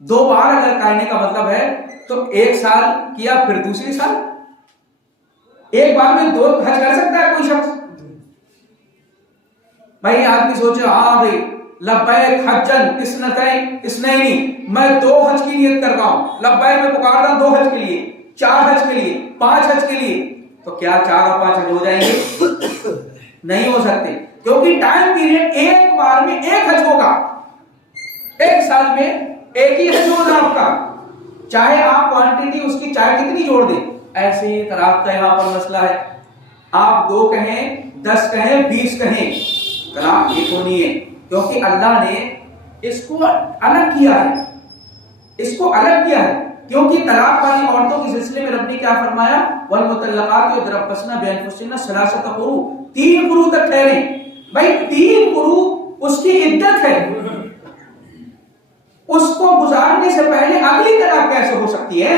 2 بار اگر کہنے کا مطلب ہے تو 1 سال کیا پھر دوسری سال، ایک بار میں 2 حج کر سکتا ہے کوئی شخص؟ بھائی آدمی سوچے ہاں بھائی لبیک حجن اثنین، میں 2 حج کی نیت کرتا ہوں، لبیک میں پکار رہا ہوں 2 حج کے لیے، 4 حج کے لیے، 5 حج کے لیے، تو کیا 4 اور 5 حج ہو جائیں گے؟ نہیں ہو سکتے، کیونکہ ٹائم پیریڈ ایک بار میں 1 حج ہوگا، 1 سال میں 1 ہی حج ہوگا آپ کا، چاہے آپ کوانٹٹی اس کی چاہے کتنی جوڑ دیں. ایسے ہی طلاق کا یہاں پر مسئلہ ہے، آپ 2 کہیں 10 کہیں 20 کہیں، طلاق ایک ہونی ہے، کیونکہ اللہ نے اس کو الگ کیا ہے، اس کو الگ کیا ہے. کیونکہ طلاق والی عورتوں کے سلسلے میں رب نے کیا فرمایا؟ والمطلقات یتربصن بانفسهن 3 قروء، 3 قروء تک ٹھہریں. بھائی 3 قروء اس کی عدت ہے، اس کو گزارنے سے پہلے اگلی طلاق کیسے ہو سکتی ہے؟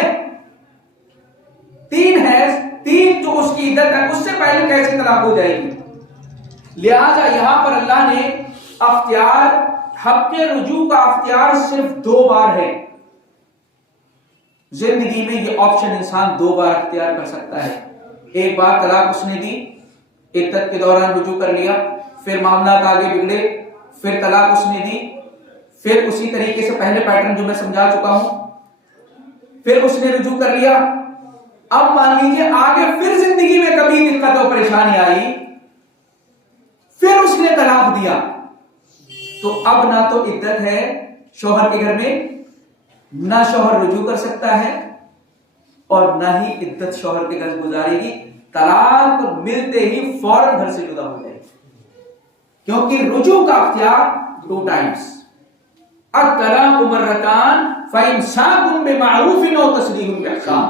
3 جو اس کی عدت ہے اس سے پہلے کیسے طلاق ہو جائے گی؟ لہذا یہاں پر اللہ نے اختیار، حق کے رجوع کا اختیار صرف 2 بار ہے. زندگی میں یہ آپشن انسان 2 بار اختیار کر سکتا ہے. ایک بار طلاق اس نے دی، عدت کے دوران رجوع کر لیا، پھر معاملات آگے بگڑے، پھر طلاق اس نے دی، پھر اسی طریقے سے پہلے پیٹرن جو میں سمجھا چکا ہوں، پھر اس نے رجوع کر لیا. اب مان لیجیے آگے پھر زندگی میں کبھی دقت اور پریشانی آئی، پھر اس نے طلاق دیا، تو اب نہ تو عدت ہے شوہر کے گھر میں، نہ شوہر رجوع کر سکتا ہے، اور نہ ہی عدت شوہر کے گھر گزارے گی. طلاق ملتے ہی فوراً گھر سے جدا ہو جائے گی، کیونکہ رجوع کا اختیار 2 ٹائمز. الطلاق مرتان فإمساک بمعروف أو تسریح بإحسان.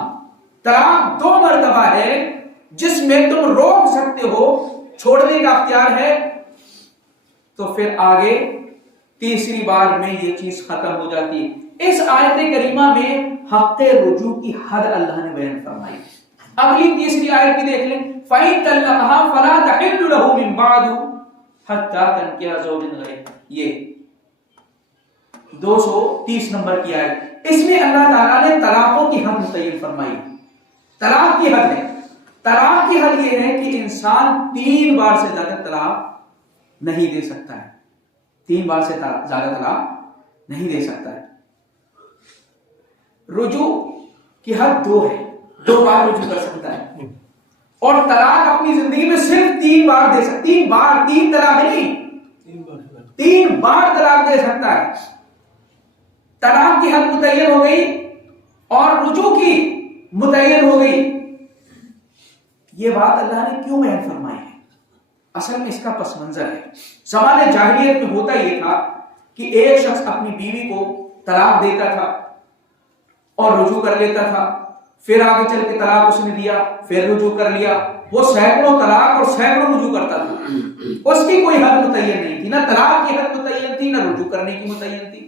طلاق 2 مرتبہ ہے جس میں تم روک سکتے ہو، چھوڑنے کا اختیار ہے، تو پھر آگے تیسری بار میں یہ چیز ختم ہو جاتی ہے. اس آیت کریمہ میں حق رجوع کی حد اللہ نے بیان فرمائی. اگلی تیسری آیت بھی دیکھ لیں، فَإِن طَلَّقَهَا فَلَا تَحِلُّ لَهُ مِن بَعْدُ حَتَّى تَنكِحَ زَوْجًا غَيْرَهُ. یہ 230 نمبر کی آیت. اس میں اللہ تعالیٰ نے طلاقوں کی حد متعین فرمائی. طلاق کی حد ہے، طلاق کی حد یہ ہے کہ انسان 3 بار سے زیادہ طلاق نہیں دے سکتا ہے، 3 بار سے زیادہ طلاق نہیں دے سکتا ہے. رجوع کی حد 2 ہے، 2 بار رجوع کر سکتا ہے، اور طلاق اپنی زندگی میں صرف 3 بار دے سکتا. 3 بار، 3 طلاق نہیں، 3 بار طلاق دے سکتا ہے. طلاق کی حد متعین ہو گئی اور رجوع کی متعین ہو گئی. یہ بات اللہ نے کیوں بیان فرمائی ہے؟ اصل میں اس کا پس منظر ہے. زمانے جاہلیت میں ہوتا یہ تھا کہ ایک شخص اپنی بیوی کو طلاق دیتا تھا اور رجوع کر لیتا تھا، پھر آگے چل کے طلاق اس نے دیا، پھر رجوع کر لیا. وہ سینکڑوں طلاق اور سینکڑوں رجوع کرتا تھا. اس کی کوئی حد متعین نہیں تھی، نہ طلاق کی حد متعین تھی، نہ رجوع کرنے کی متعین تھی.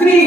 3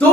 2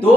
2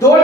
2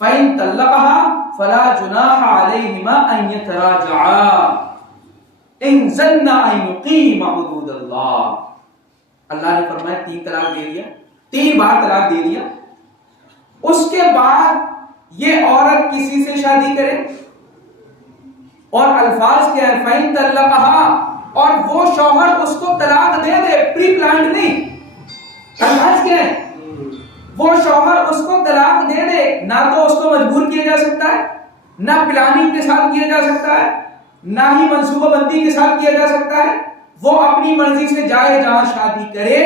فَإِن طَلَّقَهَا فَلَا جُنَاحَ عَلَيْهِمَا أَن يَتَرَاجَعَا إِن ظَنَّ أَن يُقِيمَ حُدُودَ اللَّهِ۔ اللہ نے فرمایا 3 طلاق دے دیا، 3 بار طلاق دے دیا، اس کے بعد یہ عورت کسی سے شادی کرے، اور الفاظ کیا ہے؟ فَإِن طَلَّقَهَا، اور وہ شوہر اس کو طلاق دے دے، پری پلانڈ نہیں، الفاظ کیا ہے؟ وہ شوہر اس کو طلاق دے دے، نہ تو اس کو مجبور کیا جا سکتا ہے، نہ پلاننگ کے ساتھ کیا جا سکتا ہے، نہ ہی منصوبہ بندی کے ساتھ کیا جا سکتا ہے، وہ اپنی مرضی سے جائے جہاں شادی کرے،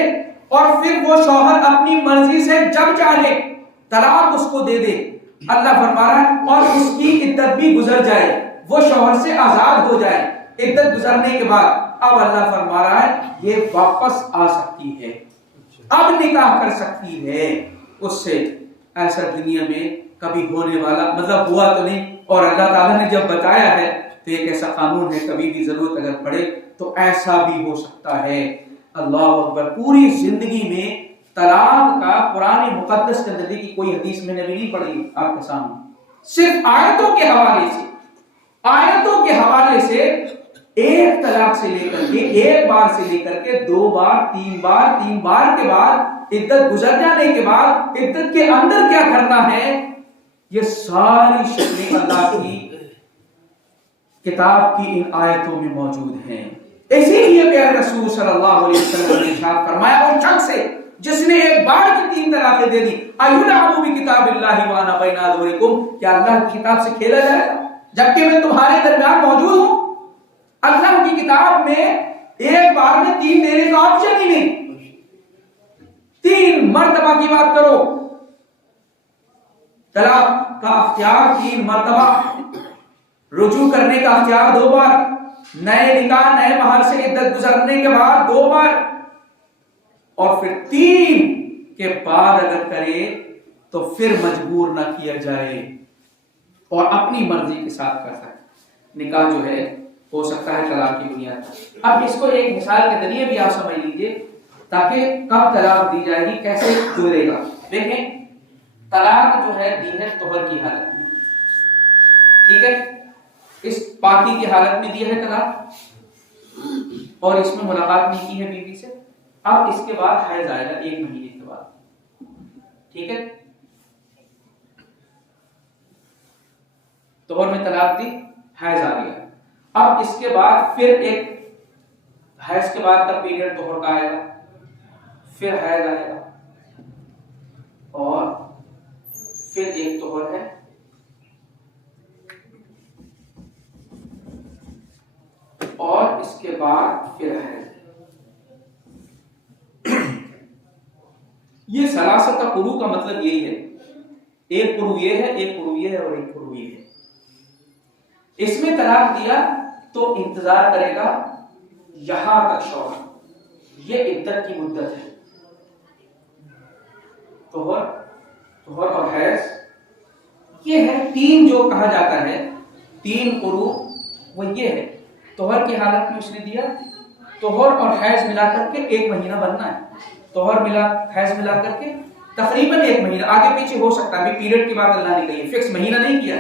اور پھر وہ شوہر اپنی مرضی سے جب چاہے طلاق اس کو دے دے۔ اللہ فرما رہا ہے اور اس کی عدت بھی گزر جائے، وہ شوہر سے آزاد ہو جائے، عدت گزرنے کے بعد اب اللہ فرما رہا ہے یہ واپس آ سکتی ہے، اب نکاح کر سکتی ہے اس سے۔ ایسا دنیا میں کبھی ہونے والا، مطلب ہوا تو نہیں، اور اللہ تعالیٰ نے جب بتایا ہے تو ایک ایسا قانون ہے، کبھی بھی ضرورت اگر پڑے تو ایسا بھی ہو سکتا ہے۔ اللہ اکبر۔ پوری زندگی میں طلاق کا قرآن مقدس کے اندر کی کوئی حدیث میں نے بھی نہیں پڑھی آپ کے سامنے، صرف آیتوں کے حوالے سے، آیتوں کے حوالے سے ایک طلاق سے لے کر کے، ایک بار سے لے کر کے 2 بار 3 بار، 3 بار کے بعد عدت گزر جانے کے بعد عدت کے اندر کیا کرنا ہے، یہ ساری شکلیں اللہ کی کتاب کی ان آیتوں میں موجود ہیں۔ اسی لیے پیارے رسول صلی اللہ علیہ وسلم نے ارشاد فرمایا اور شخص سے جس نے ایک بار کی 3 طلاقیں دے دی، ایلعبوا بکتاب اللہ وانا بین اظہرکم، کیا اللہ کی کتاب سے کھیلا جائے گا جبکہ میں تمہارے درمیان موجود ہوں؟ اللہ کی کتاب میں ایک بار میں 3 دینے کا آپشن ہی نہیں، 3 مرتبہ کی بات کرو، طلاق کا اختیار 3 مرتبہ، رجوع کرنے کا اختیار 2 بار، نئے نکاح نئے مہر سے عدت گزرنے کے بعد 2 بار، اور پھر 3 کے بعد اگر کرے تو پھر مجبور نہ کیا جائے اور اپنی مرضی کے ساتھ کر سکے۔ نکاح جو ہے ہو سکتا ہے طلاق کی بنیاد پر۔ اب اس کو ایک مثال کے ذریعے بھی آپ سمجھ لیجئے تاکہ کب طلاق دی جائے گی کیسے گزرے گا۔ دیکھیں طلاق جو ہے دی ہے طہر کی حالت میں، ٹھیک ہے، اس پاکی کی حالت میں دی ہے طلاق، اور اس میں ملاقات نہیں کی ہے بیوی سے، اب اس کے بعد حیض آئے گا 1 مہینے کے بعد، ٹھیک ہے، طہر میں طلاق دی، حیض آ گیا، اب اس کے بعد پھر ایک حیض کے بعد کا پیریڈ طہر کا آئے گا، پھر حیض آئے گا، اور پھر ایک طہر ہے، اور اس کے بعد پھر حیض۔ یہ ثلاثۃ قروء کا مطلب یہی ہے، ایک قروء یہ ہے، ایک قروء یہ ہے، اور ایک قروء یہ ہے۔ اس میں طلاق دیا تو انتظار کرے گا یہاں تک شوہر، یہ عدت کی مدت ہے، طہر اور حیض یہ ہے 3 جو کہا جاتا ہے، 3 قروء وہ یہ ہے۔ طہر کی حالت میں اس نے دیا، طہر اور حیض ملا کر کے 1 مہینہ بننا ہے، طہر ملا حیض ملا کر کے تقریباً 1 مہینہ، آگے پیچھے ہو سکتا ہے، پیریڈ کی بات اللہ نے کہی ہے، فکس مہینہ نہیں کیا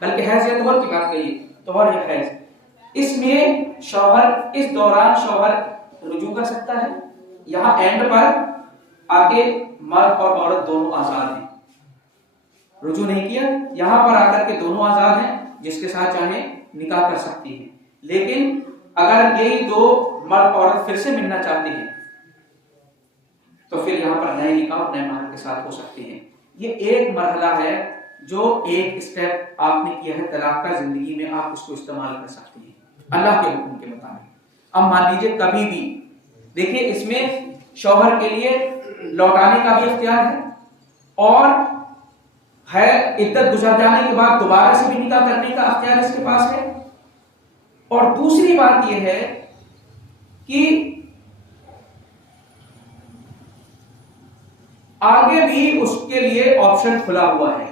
بلکہ حیض یا طہر کی بات کہی ہے، طہر یا حیض۔ اس میں شوہر اس دوران شوہر رجوع کر سکتا ہے، یہاں اینڈ پر آ کے مرد اور عورت دونوں آزاد ہیں، رجوع نہیں کیا، یہاں پر آ کر کے دونوں آزاد ہیں، جس کے ساتھ چاہیں نکاح کر سکتی ہیں، لیکن اگر یہی 2 مرد عورت پھر سے ملنا چاہتے ہیں تو پھر یہاں پر نئے نکاح نئے مہر کے ساتھ ہو سکتے ہیں۔ یہ ایک مرحلہ ہے جو ایک اسٹیپ آپ نے کیا ہے طلاق کا، زندگی میں آپ اس کو استعمال کر سکتے ہیں اللہ کے حکم کے مطابق۔ اب مان لیجیے کبھی بھی دیکھیے اس میں شوہر کے لیے لوٹانے کا بھی اختیار ہے، اور ہے عدت گزر جانے کے بعد دوبارہ سے بھی نکاح کرنے کا اختیار اس کے پاس ہے، اور دوسری بات یہ ہے کہ آگے بھی اس کے لیے آپشن کھلا ہوا ہے،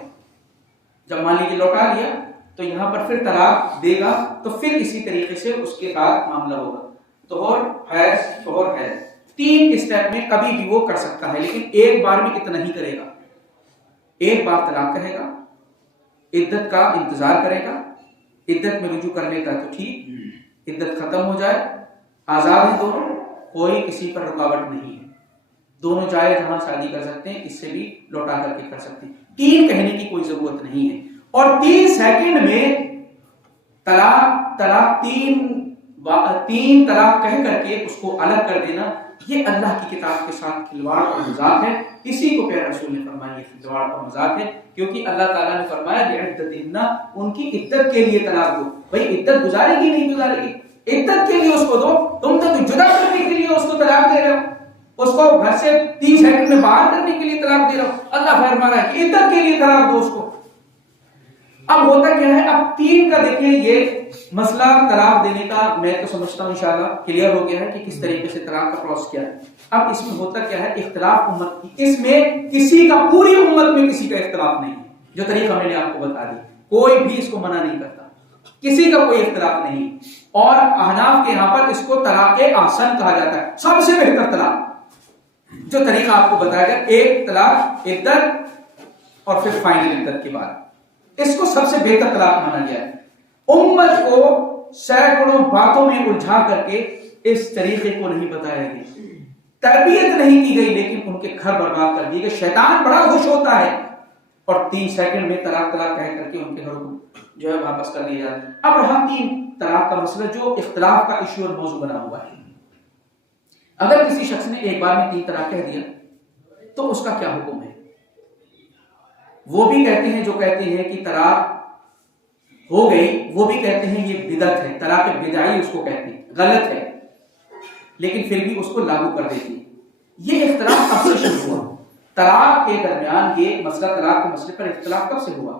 جب مان لیجیے لوٹا لیا تو یہاں پر پھر طلاق دے گا تو پھر اسی طریقے سے اس کے بعد معاملہ ہوگا، طہر حیض 3 اسٹیپ میں کبھی بھی وہ کر سکتا ہے، لیکن ایک بار میں اتنا ہی کرے گا، ایک بار طلاق کہے گا، عدت کا انتظار کرے گا، عدت میں رجوع کر لیتا تو ٹھیک، عدت ختم ہو جائے، آزاد ہیں دونوں، کوئی کسی پر رکاوٹ نہیں ہے، دونوں چاہے جہاں شادی کر سکتے ہیں، اس سے بھی لوٹا کر کے کر سکتے ہیں، 3 کہنے کی کوئی ضرورت نہیں ہے۔ اور 3 سیکنڈ میں طلاق 3 طلاق کہہ کر کے اس کو الگ کر دینا، یہ اللہ کی کتاب کے ساتھ کھلواڑ اور مذاق ہے۔ اسی کو پیارے رسول نے فرمایا یہ کھلواڑ اور مذاق ہے، کیونکہ اللہ تعالیٰ نے فرمایا لعدتہن، ان کی عدت کے لیے طلاق دو۔ بھائی عدت گزارے گی نہیں گزارے گی، عدت کے لیے اس کو دو، تم تو جدا کرنے کے لیے اس کو طلاق دے رہے ہو، اس کو گھر سے 30 سیکنڈ میں باہر کرنے کے لیے طلاق دے رہے ہو۔ اللہ فرما رہا ہے کہ عدت کے لیے طلاق دو اس کو۔ اب ہوتا کیا ہے، اب 3 کا دیکھیں یہ مسئلہ طلاق دینے کا میں تو سمجھتا ہوں انشاءاللہ کلیئر ہو گیا ہے کہ کس طریقے سے طلاق کا پروسیس کیا ہے۔ اب اس میں ہوتا کیا ہے، اختلاف امت کی، اس میں کسی کا، پوری امت میں کسی کا اختلاف نہیں ہے، جو طریقہ میں نے آپ کو بتا دی، کوئی بھی اس کو منع نہیں کرتا، کسی کا کوئی اختلاف نہیں۔ اور احناف کے یہاں پر اس کو طلاق احسن کہا جاتا ہے، سب سے بہتر طلاق، جو طریقہ آپ کو بتایا گیا، ایک طلاق عدت اور پھر فائنل عدت کے بعد، اس کو سب سے بہتر طلاق مانا گیا ہے۔ امت کو سینکڑوں باتوں میں الجھا کر کے اس طریقے کو نہیں بتایا گیا، تربیت نہیں کی گئی، لیکن ان کے گھر برباد کر دیے گئے۔ شیطان بڑا خوش ہوتا ہے اور 3 سیکنڈ میں طلاق کہہ کر کے ان کے گھروں کو جو ہے واپس کر دیا جاتا ہے۔ اب رہا 3 طلاق کا مسئلہ جو اختلاف کا ایشو اور موضوع بنا ہوا ہے۔ اگر کسی شخص نے ایک بار میں 3 طلاق کہہ دیا تو اس کا کیا حکم ہے؟ وہ بھی کہتے ہیں، جو کہتے ہیں کہ طلاق ہو گئی، وہ بھی کہتے ہیں یہ بدعت ہے، طلاق بدعی اس کو کہتے ہیں، غلط ہے، لیکن پھر بھی اس کو لاگو کر دیتی ہے۔ یہ اختلاف کب سے شروع ہوا؟ طلاق کے درمیان یہ مسئلہ، طلاق کے مسئلے پر اختلاف کب سے ہوا؟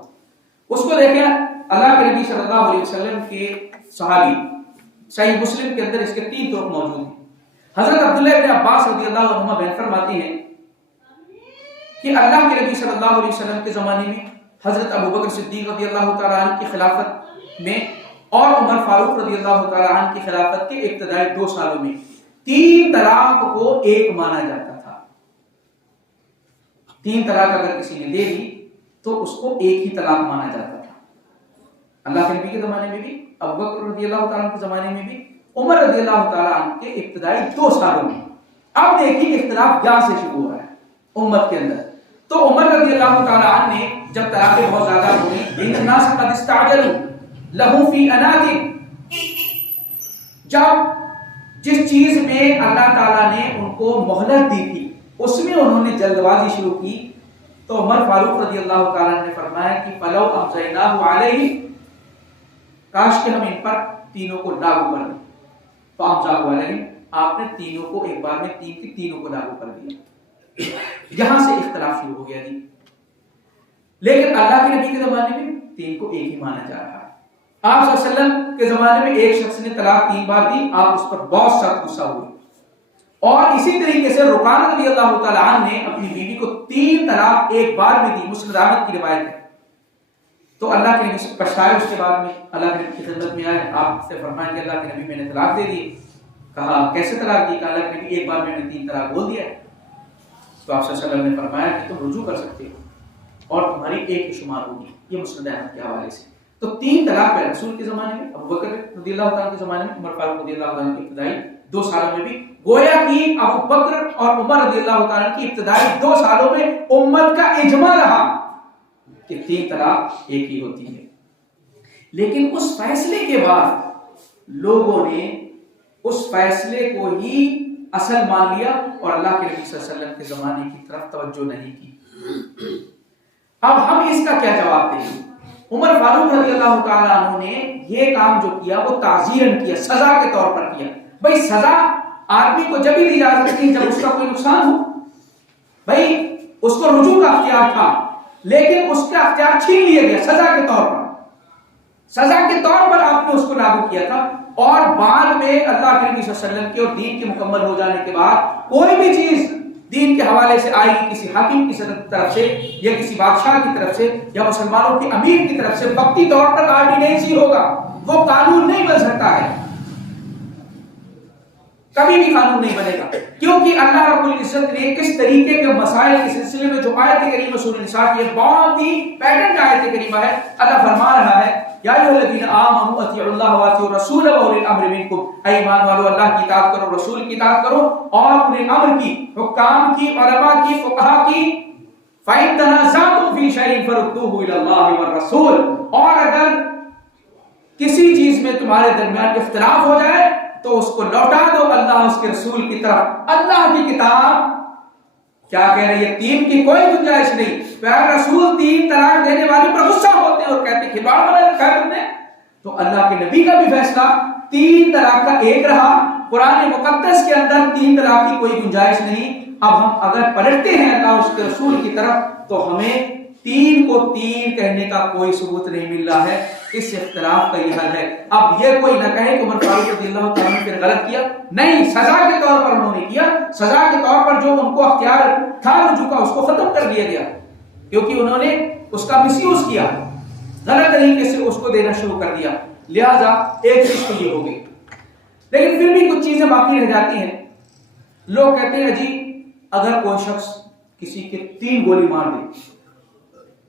اس کو دیکھیں، اللہ کے نبی صلی اللہ علیہ وسلم کے صحابی، صحیح مسلم کے اندر اس کے 3 طرق موجود ہیں۔ حضرت عبداللہ ابن عباس رضی اللہ عنہما بیان فرماتے ہیں کہ اللہ کے نبی صلی اللہ علیہ وسلم کے زمانے میں حضرت ابوبکر صدیق رضی اللہ تعالیٰ عنہ کی خلافت میں اور عمر فاروق رضی اللہ تعالیٰ عنہ کی خلافت کے ابتدائی 2 سالوں میں 3 طلاق کو ایک مانا جاتا تھا۔ 3 طلاق اگر کسی نے دے دی تو اس کو ایک ہی طلاق مانا جاتا تھا، اللہ کے نبی کے زمانے میں بھی، ابوبکر رضی اللہ تعالیٰ عنہ کے زمانے میں بھی، عمر رضی اللہ تعالیٰ عنہ کے ابتدائی 2 سالوں میں۔ اب دیکھیے اختلاف یہاں سے شروع ہو رہا ہے امت کے اندر۔ تو عمر رضی اللہ تعالیٰ عنہ نے جب طلاقیں بہت زیادہ ہوئی، ان الناس قد استعجلوا له فی انات، جب جس چیز میں اللہ تعالیٰ نے ان کو مہلت دی تھی اس میں انہوں نے جلد بازی شروع کی، تو عمر فاروق رضی اللہ تعالیٰ نے فرمایا کہ فلو امضیناہ علیہ، کاش کہ ہم ان پر تینوں کو لاگو کر دیں، تو امضاہ علیہ، آپ نے تینوں کو ایک بار میں 3 کی تینوں کو لاگو کر دیا۔ یہاں سے اختلاف شروع ہو گیا جی، لیکن اللہ کے نبی کے زمانے میں 3 کو ایک ہی مانا جا رہا ہے۔ آپ صلی اللہ علیہ وسلم کے زمانے میں ایک شخص نے طلاق 3 بار دی، آپ اس پر بہت سخت غصہ ہوئے، اور اسی طریقے سے رقانہ رضی اللہ تعالیٰ عنہ نے اپنی بیوی کو 3 طلاق ایک بار میں دی، مسند احمد کی روایت ہے۔ تو اللہ کے نبی سے پچھتائے، اس کے بعد میں اللہ کے نبی کی خدمت میں آئے، آپ سے فرمائیں کہ اللہ کے نبی میں نے طلاق دے دی۔ کہا کیسے طلاق دی؟ کہا اللہ کے نبی ایک بار میں نے 3 طلاق بول دیا ہے۔ تو آپ صلی اللہ علیہ وسلم نے فرمایا کہ تم رجوع کر سکتے ہو اور تمہاری ایک شمار ہوگی، یہ مسند احمد کے حوالے سے۔ تو 3 طلاق ہے رسول کے زمانے میں، ابوبکر رضی اللہ تعالیٰ کے زمانے میں، عمر فاروق رضی اللہ تعالیٰ کے ابتدائی 2 سالوں میں بھی، گویا کہ ابوبکر اور عمر رضی اللہ تعالیٰ کی ابتدائی 2 سالوں میں امت کا اجماع رہا کہ 3 طلاق ایک ہی ہوتی ہے۔ لیکن اس فیصلے کے بعد لوگوں نے اس فیصلے کو ہی اصل مان لیا اور اللہ کے نبی صلی اللہ علیہ وسلم کے زمانے کی طرف توجہ نہیں کی۔ اب ہم اس کا کیا جواب دیں؟ عمر فاروق رضی اللہ تعالیٰ عنہ نے یہ کام جو کیا وہ تعزیراً کیا، سزا کے طور پر کیا۔ بھائی سزا آدمی کو جب ہی دی جا سکتی ہے جب اس کا کوئی نقصان ہو۔ بھائی اس کو رجوع کا اختیار تھا، لیکن اس کا اختیار چھین لیا گیا سزا کے طور پر، سزا کے طور پر آپ نے اس کو لاگو کیا تھا۔ اور بعد میں اللہ کے نبی صلی اللہ علیہ وسلم کے اور دین کے مکمل ہو جانے کے بعد کوئی بھی چیز دین کے حوالے سے آئی کسی حاکم کی طرف سے یا کسی بادشاہ کی طرف سے یا مسلمانوں کے امیر کی طرف سے، وقتی طور پر آرڈیننس ہی ہوگا، وہ قانون نہیں بن سکتا ہے۔ کبھی بھی قانون نہیں بنے گا، کیونکہ اللہ رب العزت نے کس طریقے کے مسائل کے سلسلے میں جو آیت کریمہ سورہ نساء کی بہت ہی پیٹرن آیت کریمہ ہے، اللہ فرما رہا ہے یا ایھا الذین آمنوا اطیعوا اللہ واطیعوا الرسول واولی الامر منکم، اے ایمان والو اللہ کی اطاعت کرو، رسول کی اطاعت کرو اور اپنے امر کی، حکام کی، علماء کی، فقہا کی، فَإِن تَنَازَعْتُمْ فِي شَيْءٍ فَرُدُّوهُ إِلَى اللَّهِ وَالرَّسُولِ، اور اگر کسی چیز میں تمہارے درمیان اختلاف ہو جائے تو اس کو لوٹا دو اللہ اس کے رسول کی طرف۔ اللہ کی کتاب کیا کہہ رہی ہے؟ تین کی کوئی گنجائش نہیں۔ پیارے رسول تین طلاق دینے والے پر غصہ ہوتے ہیں اور کہتے ہیں کھلواڑ بنا رکھا ہے تم نے، تو اللہ کے نبی کا بھی فیصلہ تین طلاق کا ایک رہا۔ قرآن مقدس کے اندر تین طلاق کی کوئی گنجائش نہیں۔ اب ہم اگر پلٹتے ہیں اللہ اس کے رسول کی طرف تو ہمیں تین کو تین کہنے کا کوئی ثبوت نہیں مل رہا ہے، اس اختلاف کا یہ حل ہے۔ اب یہ کوئی نہ کہے کہ عمر فاروق رضی اللہ تعالیٰ نے پھر غلط کیا، نہیں، سزا کے طور پر انہوں نے کیا، سزا کے طور پر جو ان کو اختیار تھا رجوع کا اس کو ختم کر دیا گیا، کیونکہ انہوں نے اس کا مس یوز کیا، غلط طریقے سے اس کو دینا شروع کر دیا، لہذا ایک چیز تو یہ ہو گئی۔ لیکن پھر بھی کچھ چیزیں باقی رہ جاتی ہیں۔ لوگ کہتے ہیں جی اگر کوئی شخص کسی کے تین گولی مار دے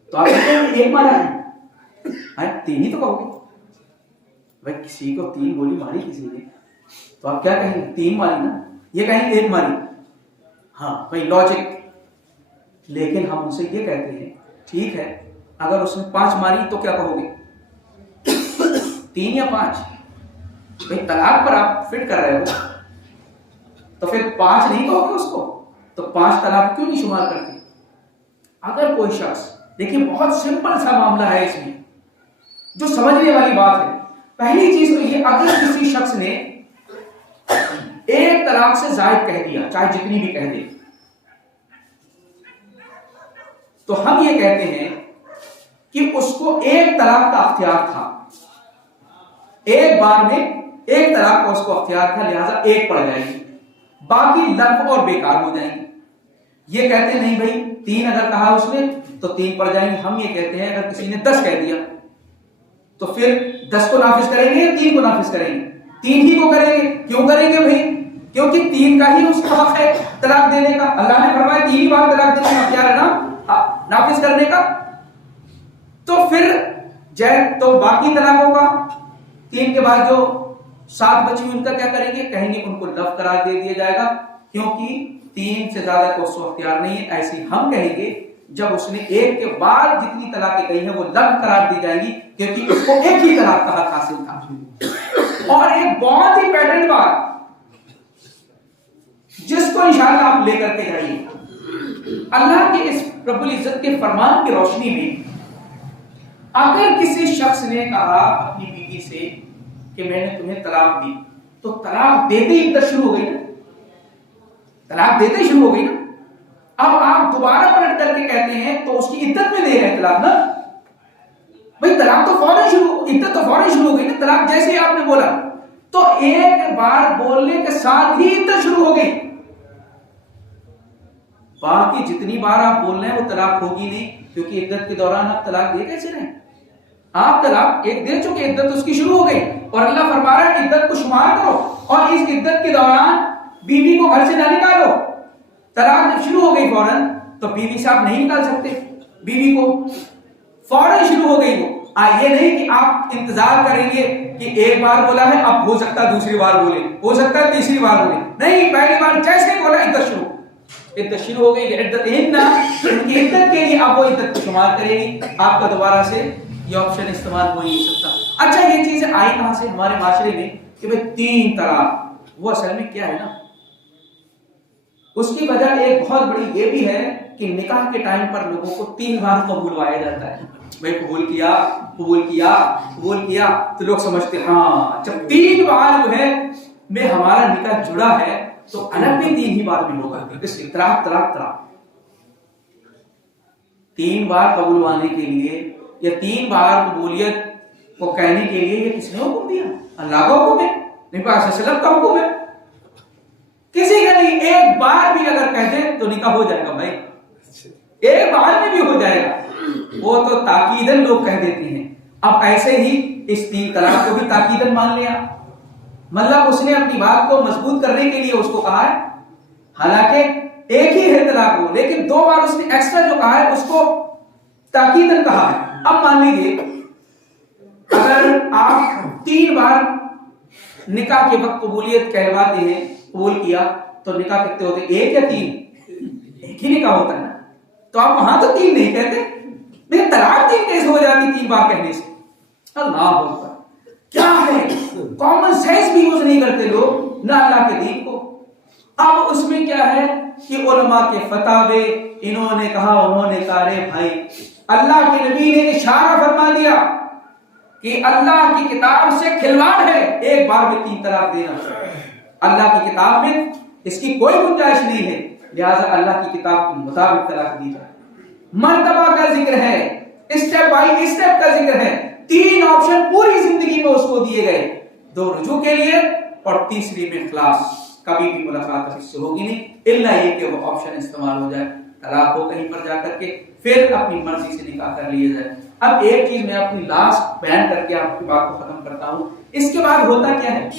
تو آپ کہتے ہیں ایک مارا ہے، تین ہی تو کہو گے بھائی، کسی کو تین گولی ماری کسی نے تو آپ کیا کہیں گے؟ تین ماری نا، یہ کہیں گے ایک ماری، ہاں بھائی لاجک۔ لیکن ہم ان سے یہ کہتے ہیں ٹھیک ہے اگر اس نے 5 ماری تو کیا کہو گے؟ 3 یا 5؟ بھائی طلاق پر آپ فٹ کر رہے ہو تو پھر 5 نہیں کہو گے اس کو، تو 5 طلاق کیوں نہیں شمار کرتے؟ اگر کوئی شخص، دیکھیں بہت سمپل سا معاملہ ہے اس میں جو سمجھنے والی بات ہے۔ پہلی چیز تو یہ، اگر کسی شخص نے ایک طلاق سے زائد کہہ دیا چاہے جتنی بھی کہہ دے، تو ہم یہ کہتے ہیں کہ اس کو ایک طلاق کا اختیار تھا، ایک بار میں ایک طلاق کا اس کو اختیار تھا، لہذا ایک پڑ جائے گی، باقی لغو اور بیکار ہو جائیں گی۔ یہ کہتے ہیں نہیں بھائی 3 اگر کہا اس نے تو 3 پڑ جائیں گے۔ ہم یہ کہتے ہیں اگر کسی نے 10 کہہ دیا تو پھر 10 کو نافذ کریں گے یا 3 کو نافذ کریں گے؟ 3 ہی کو کریں گے۔ کیوں کریں گے بھائی؟ کیونکہ 3 کا ہی اس کا حق ہے طلاق دینے کا۔ اللہ نے فرمایا 3 ہی بار طلاق دینے کا اختیار ہے نا نافذ کرنے کا، تو پھر تو باقی طلاقوں کا 3 کے بعد جو 7 بچی ان کا کیا کریں گے؟ کہیں گے ان کو لغو قرار دے دیا جائے گا، کیونکہ 3 سے زیادہ کو اس کو اختیار نہیں ہے۔ ایسے ہم کہیں گے جب اس نے ایک کے بعد جتنی طلاقیں کہی ہیں وہ لغو قرار دی جائیں گی، کیونکہ اس کو ایک ہی طلاق کا حق حاصل تھا۔ اور ایک بہت ہی پیٹرن بات جس کو انشاءاللہ آپ لے کر کے جائیے، اللہ کے اس رب العزت کے فرمان کی روشنی میں اگر کسی شخص نے کہا اپنی بیوی سے کہ میں نے تمہیں طلاق دی، تو طلاق دیتے ہی عدت شروع ہو گئی نا، طلاق دیتے ہی شروع ہو گئی نا۔ اب آپ دوبارہ پلٹ کر کے کہتے ہیں تو اس کی عدت میں دے رہے ہیں طلاق نا، بھائی طلاق تو فوراً شروع، عدت تو فوراً شروع ہو گئی نا، طلاق جیسے ہی آپ نے بولا تو ایک بار بولنے کے ساتھ ہی عدت شروع ہو گئی، باقی جتنی بار آپ بول رہے ہیں وہ طلاق ہوگی نہیں، کیونکہ عدت کے دوران آپ طلاق دے کیسے رہے؟ آپ طلاق ایک دے چکے، عدت اس کی شروع ہو گئی، اور اللہ فرما رہا ہے عدت کو شمار کرو، اور اس عدت کے دوران بیوی کو گھر سے نہ نکالو۔ طلاق جب شروع ہو گئی فوراً تو بیوی سے آپ نہیں نکال سکتے، بیوی کو فوراً شروع ہو گئی وہ۔ یہ نہیں کہ آپ انتظار کریں گے کہ ایک بار بولا ہے اب ہو سکتا ہے دوسری بار بولے، ہو سکتا ہے تیسری بار بولے، نہیں، پہلی بار جیسے بولا عدت شروع ہو گئی۔ عدت ان کی عدت کے لیے اب وہ عدت کو شمار کرے گی، آپ کا دوبارہ سے یہ آپشن استعمال ہو ہی نہیں سکتا۔ اچھا یہ چیزیں آئی کہاں سے ہمارے معاشرے میں کہ بھئی 3 طلاق؟ وہ اصل میں کیا ہے نا، اس کی وجہ ایک بہت بڑی یہ بھی ہے کہ نکاح کے ٹائم پر لوگوں کو 3 بار قبولوایا جاتا ہے۔ بھائی قبول کیا قبول کیا قبول کیا، تو لوگ سمجھتے ہاں جب 3 بار جو ہے میں ہمارا نکاح جڑا ہے تو الگ بھی 3 ہی بار بھی ہوگا، اس طلاق طلاق طلاق 3 بار قبولوانے کے لیے یا 3 بار قبولیت کو کہنے کے لیے یہ کس نے حکم دیا؟ اللہ کا حکم ہے، نبی صلی اللہ علیہ وسلم کا حکم ہے۔ کسی کا نہیں، ایک بار بھی اگر کہہ دیں تو نکاح ہو جائے گا بھائی، ایک بار میں بھی ہو جائے گا، وہ تو تاکیدن لوگ کہہ دیتے ہیں۔ اب ایسے ہی اس 3 طلاق کو بھی تاکیدن مان لیا، مطلب اس نے اپنی بات کو مضبوط کرنے کے لیے اس کو کہا ہے، حالانکہ ایک ہی ہے طلاق وہ، لیکن 2 بار اس نے ایکسٹرا جو کہا ہے اس کو تاکیدن کہا ہے۔ اب مان لیجیے اگر آپ 3 بار نکاح کے وقت قبولیت کہلواتے ہیں، قبول کیا، تو نکاح کتنے ہوتے ہیں؟ 1 یا 3؟ ایک ہی نکاح ہوتا ہے نا، تو آپ وہاں تو 3 نہیں کہتے، لیکن طلاق 3 کیسے ہو جاتی 3 بار کہنے سے؟ اللہ اکبر، کیا ہے کامن سینس بھی یوز نہیں کرتے لوگ، نہ اللہ کے دین کو۔ اب اس میں کیا ہے کہ علماء کے فتاوے، انہوں نے کہا انہوں نے کہا، رے بھائی اللہ کے نبی نے اشارہ فرما دیا کہ اللہ کی کتاب سے کھلواڑ ہے 1 بار میں 3 طلاق دینا۔ اللہ کی کتاب میں اس کی کوئی گنجائش نہیں ہے، لہذا اللہ کی کتاب کے مطابق طلاق دی جائے۔ مرتبہ کا ذکر ہے، اسٹیپ بائی اسٹیپ کا ذکر ہے، 3 آپشن پوری زندگی میں اس کو دیے گئے، 2 رجوع کے لیے اور تیسری میں خلاص، کبھی بھی ملاقات اس سے ہوگی نہیں الا یہ کہ وہ آپشن استعمال ہو جائے، طلاق ہو کہیں پر جا کر کے، پھر اپنی مرضی سے نکاح کر لیا جائے۔ اب ایک چیز میں اپنی لاسٹ بیان کر کے آپ کی بات کو ختم کرتا ہوں، اس کے بعد ہوتا کیا ہے؟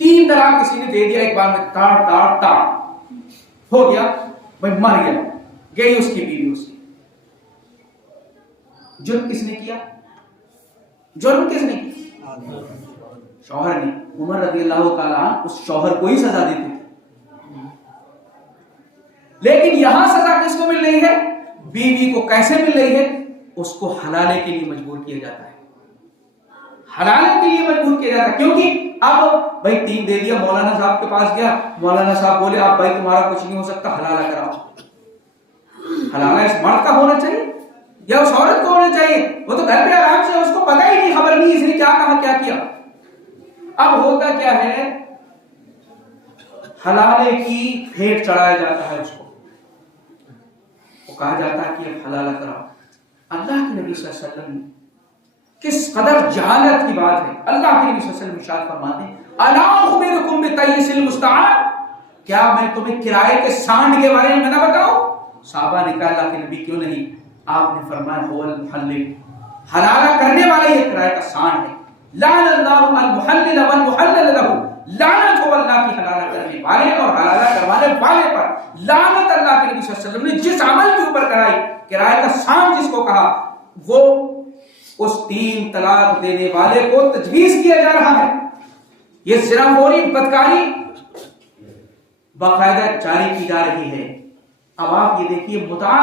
3 طلاق کسی نے دے دیا ایک بار میں، تاڑ ہو گیا، بھائی مر گیا، گئی اس کی بیوی اس کی۔ جرم کس نے کیا؟ جرم کس نے کیا؟ شوہر نے۔ عمر رضی اللہ تعالیٰ عنہ اس شوہر کو ہی سزا دیتے تھے، لیکن یہاں سزا کس کو مل رہی ہے؟ بیوی کو۔ کیسے مل رہی ہے؟ اس کو حلالے کے لیے مجبور کیا جاتا ہے، حلالے کے لیے مجبور کیا جاتا ہے، کیونکہ اب بھائی 3 دے دیا، مولانا صاحب کے پاس گیا، مولانا صاحب بولے اب بھائی تمہارا کچھ نہیں ہو سکتا، حلالہ کراؤ۔ حلالہ اس مرد کا ہونا چاہیے یا اس عورت کو ہونا چاہیے؟ وہ تو گھر پہ آرام سے، اس کو پتہ ہی نہیں، خبر نہیں اس نے کیا کہا کیا کیا۔ اب ہوتا کیا ہے؟ حلالے کی بھیٹ چڑھایا جاتا ہے اس کو، وہ کہا جاتا ہے کہ اب حلالہ کراؤ۔ اللہ کے نبی صلی اللہ علیہ وسلم کس قدر جہالت کی بات ہے، اللہ کے نبی صلی اللہ علیہ وسلم ارشاد فرماتے ہیں الا اخبرکم بتیس المستعان، کیا میں تمہیں کرائے کے سانڈ کے بارے میں نہ بتاؤں؟ صحابہ نے کہا اللہ کے نبی کیوں نہیں؟ آپ نے فرمایا هو المحلل، حلالہ کرنے والا یہ کرائے کا سانڈ ہے۔ لعن اللہ المحلل والمحلل له، لعنت ہو اللہ کی حلالہ کرنے والے اور حلالہ کروانے والے پر، لعنت اللہ کے نبی صلی اللہ علیہ وسلم نے جس عمل کے اوپر کرائی، کرائے کا سانڈ جس کو کہا، وہ اس 3 طلاق دینے والے کو تجویز کیا جا رہا ہے۔ یہ زنا خوری، بدکاری باقاعدہ جاری کی جا رہی ہے۔ اب آپ یہ دیکھیے متعہ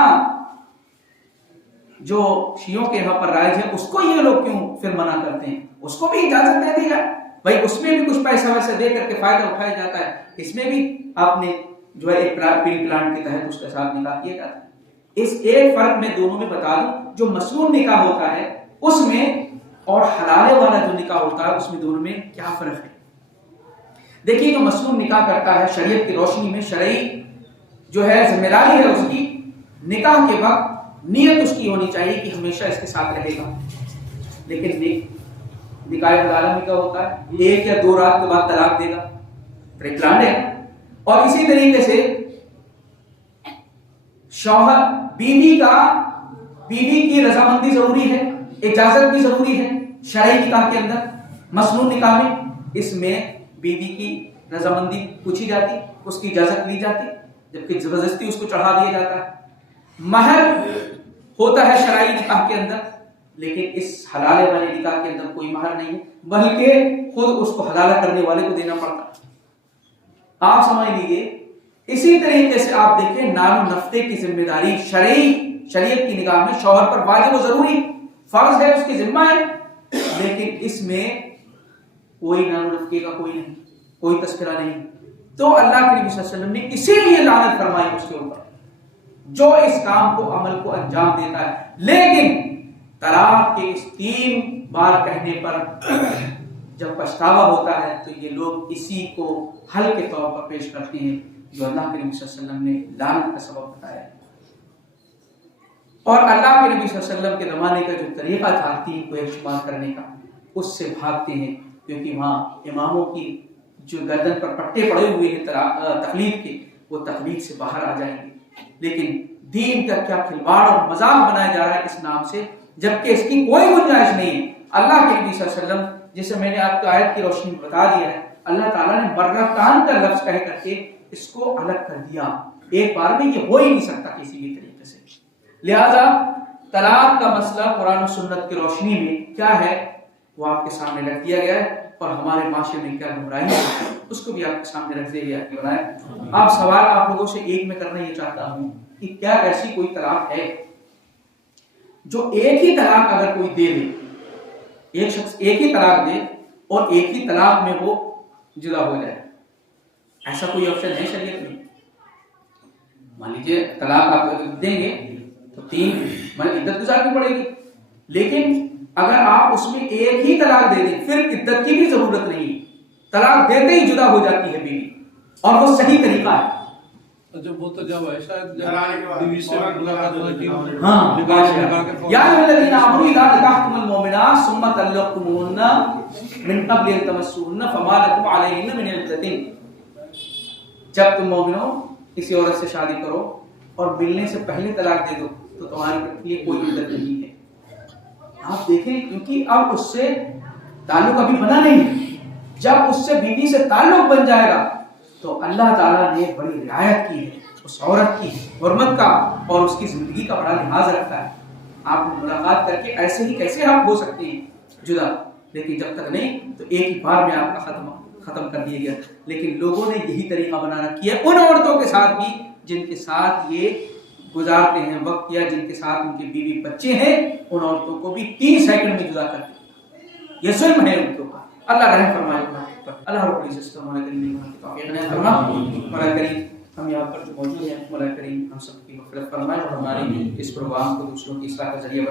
جو شیعوں کے یہاں پر رائج ہے، اس کو یہ لوگ کیوں پھر منع کرتے ہیں؟ اس کو بھی اجازت دے دی جائے، بھائی اس میں بھی کچھ پیسہ ویسے دے کر کے فائدہ اٹھایا جاتا ہے، اس میں بھی آپ نے جو ہے ایک پری پلان کے تحت اس کے ساتھ نکاح کیا جاتا ہے۔ اس ایک فرق میں دونوں میں بتا دوں، جو مسنون نکاح ہوتا ہے اس میں اور حلالے والا جو نکاح ہوتا ہے اس میں دونوں میں کیا فرق ہے؟ دیکھیے جو مسنون نکاح کرتا ہے شریعت کی روشنی میں، شرعی جو ہے ذمہ داری ہے اس کی، نکاح کے وقت نیت اس کی ہونی چاہیے کہ ہمیشہ اس کے ساتھ رہے گا، لیکن نکاح حلالہ نکاح ہوتا ہے 1 یا 2 رات کے بعد طلاق دے گا، پریپلان ہے۔ اور اسی طریقے سے شوہر بیوی کی رضامندی ضروری ہے، اجازت بھی ضروری ہے شرعی نکاح کے اندر۔ مسنون نکاح میں اس میں بیوی کی رضامندی پوچھی جاتی، اس کی اجازت لی جاتی، جبکہ زبردستی اس کو چڑھا دیا جاتا ہے۔ مہر ہوتا ہے شرعی نکاح کے اندر، لیکن اس حلالے والے نکاح کے اندر کوئی مہر نہیں ہے، بلکہ خود اس کو حلالہ کرنے والے کو دینا پڑتا ہے۔ آپ سمجھ لیجیے اسی طریقے سے آپ دیکھیں نان و نفقے کی ذمہ داری شریعت کی نگاہ میں شوہر پر واجب و ضروری فرض ہے، اس کی ذمہ ہے، لیکن اس میں کوئی نان و نفقے کا کوئی تذکرہ نہیں۔ تو اللہ کے نبی صلی اللہ علیہ وسلم نے اسی لیے لعنت فرمائی اس کے اوپر جو اس کام کو عمل کو انجام دیتا ہے۔ لیکن طلاق کے اس 3 بار کہنے پر جب پچھتاوا ہوتا ہے تو یہ لوگ اسی کو حل کے طور پر پیش کرتے ہیں جو اللہ کے نبی صلی اللہ علیہ وسلم نے لعنت کا سبب بتایا ہے۔ اور اللہ کے نبی صلی اللہ علیہ وسلم کے زمانے کا جو طریقہ تھا 3 کو ایک شمار کرنے کا، اس سے بھاگتے ہیں، کیونکہ وہاں اماموں کی جو گردن پر پٹے پڑے ہوئے ہیں تقلید کے، وہ تقلید سے باہر آ جائیں گے۔ لیکن دین کا کیا کھلواڑ اور مذاق بنایا جا رہا ہے اس نام سے، جبکہ اس کی کوئی گنجائش نہیں ہے۔ اللہ کے نبی صلی اللہ علیہ وسلم جسے میں نے آپ کو آیت کی روشنی میں بتا دیا ہے، اللہ تعالیٰ نے مرتان کا لفظ کہہ کر کے اس کو الگ کر دیا، ایک بار میں یہ ہو ہی نہیں سکتا کسی بھی طریقے سے۔ لہذا طلاق کا مسئلہ قرآن و سنت کی روشنی میں کیا ہے وہ آپ کے سامنے رکھ دیا گیا ہے، اور ہمارے معاشرے میں کیا گمراہی ہے اس کو بھی آپ کے سامنے رکھ دیا گیا ہے۔ آپ سوال آپ لوگوں سے ایک میں کرنا یہ چاہتا ہوں کہ کیا ایسی کوئی طلاق ہے جو ایک ہی طلاق اگر کوئی دے دے، ایک شخص ایک ہی طلاق دے اور ایک ہی طلاق میں وہ جدا ہو جائے، ایسا کوئی آپشن ہے شریعت میں؟ مان لیجیے طلاق آپ دیں گے تو 3 عدت گزارنی پڑے گی، لیکن اگر آپ اس میں ایک ہی طلاق دے دیں پھر عدت کی بھی ضرورت نہیں، طلاق دیتے ہی جدا ہو جاتی ہے بیوی، اور وہ صحیح طریقہ ہے۔ جب وہ تو جب ہے شاید بیوی سے ملاقات ہوئی، ہاں یا الذین آمنوا اذا نکحتم المؤمنات ثم طلقتموهن من قبل ان تمسوهن فما لكم عليهن من عدة، جب تم مومنوں کسی عورت سے شادی کرو اور ملنے سے پہلے طلاق دے دو تو تمہارے لیے کوئی عدت نہیں ہے۔ آپ دیکھیں کیونکہ اب اس سے تعلق ابھی بنا نہیں ہے، جب اس سے بیوی سے تعلق بن جائے گا تو اللہ تعالیٰ نے بڑی رعایت کی ہے اس عورت کی حرمت کا اور اس کی زندگی کا بڑا لحاظ رکھتا ہے۔ آپ ملاقات کر کے ایسے ہی کیسے آپ ہو سکتے ہیں جدا، لیکن جب تک نہیں تو ایک ہی بار میں آپ کا ختم کر دیا گیا۔ لیکن لوگوں نے یہی طریقہ بنا رکھی ہے ان عورتوں کے ساتھ بھی جن کے ساتھ یہ گزارتے ہیں وقت، یا جن کے ساتھ ان کے بیوی بچے ہیں، ان عورتوں کو بھی 3 سیکنڈ میں جدا کرتے ہیں۔ یہ ظلم ہے ان کے اوپر۔ اللہ رحم فرمائے، اللہ رب العزت مولا کریم مولا کریم ہم یہاں پر جو موجود ہیں مولا کریم ہم سب کی مغفرت فرمائے اور ہماری اس پروگرام کو دوسروں کی اصلاح کا ذریعہ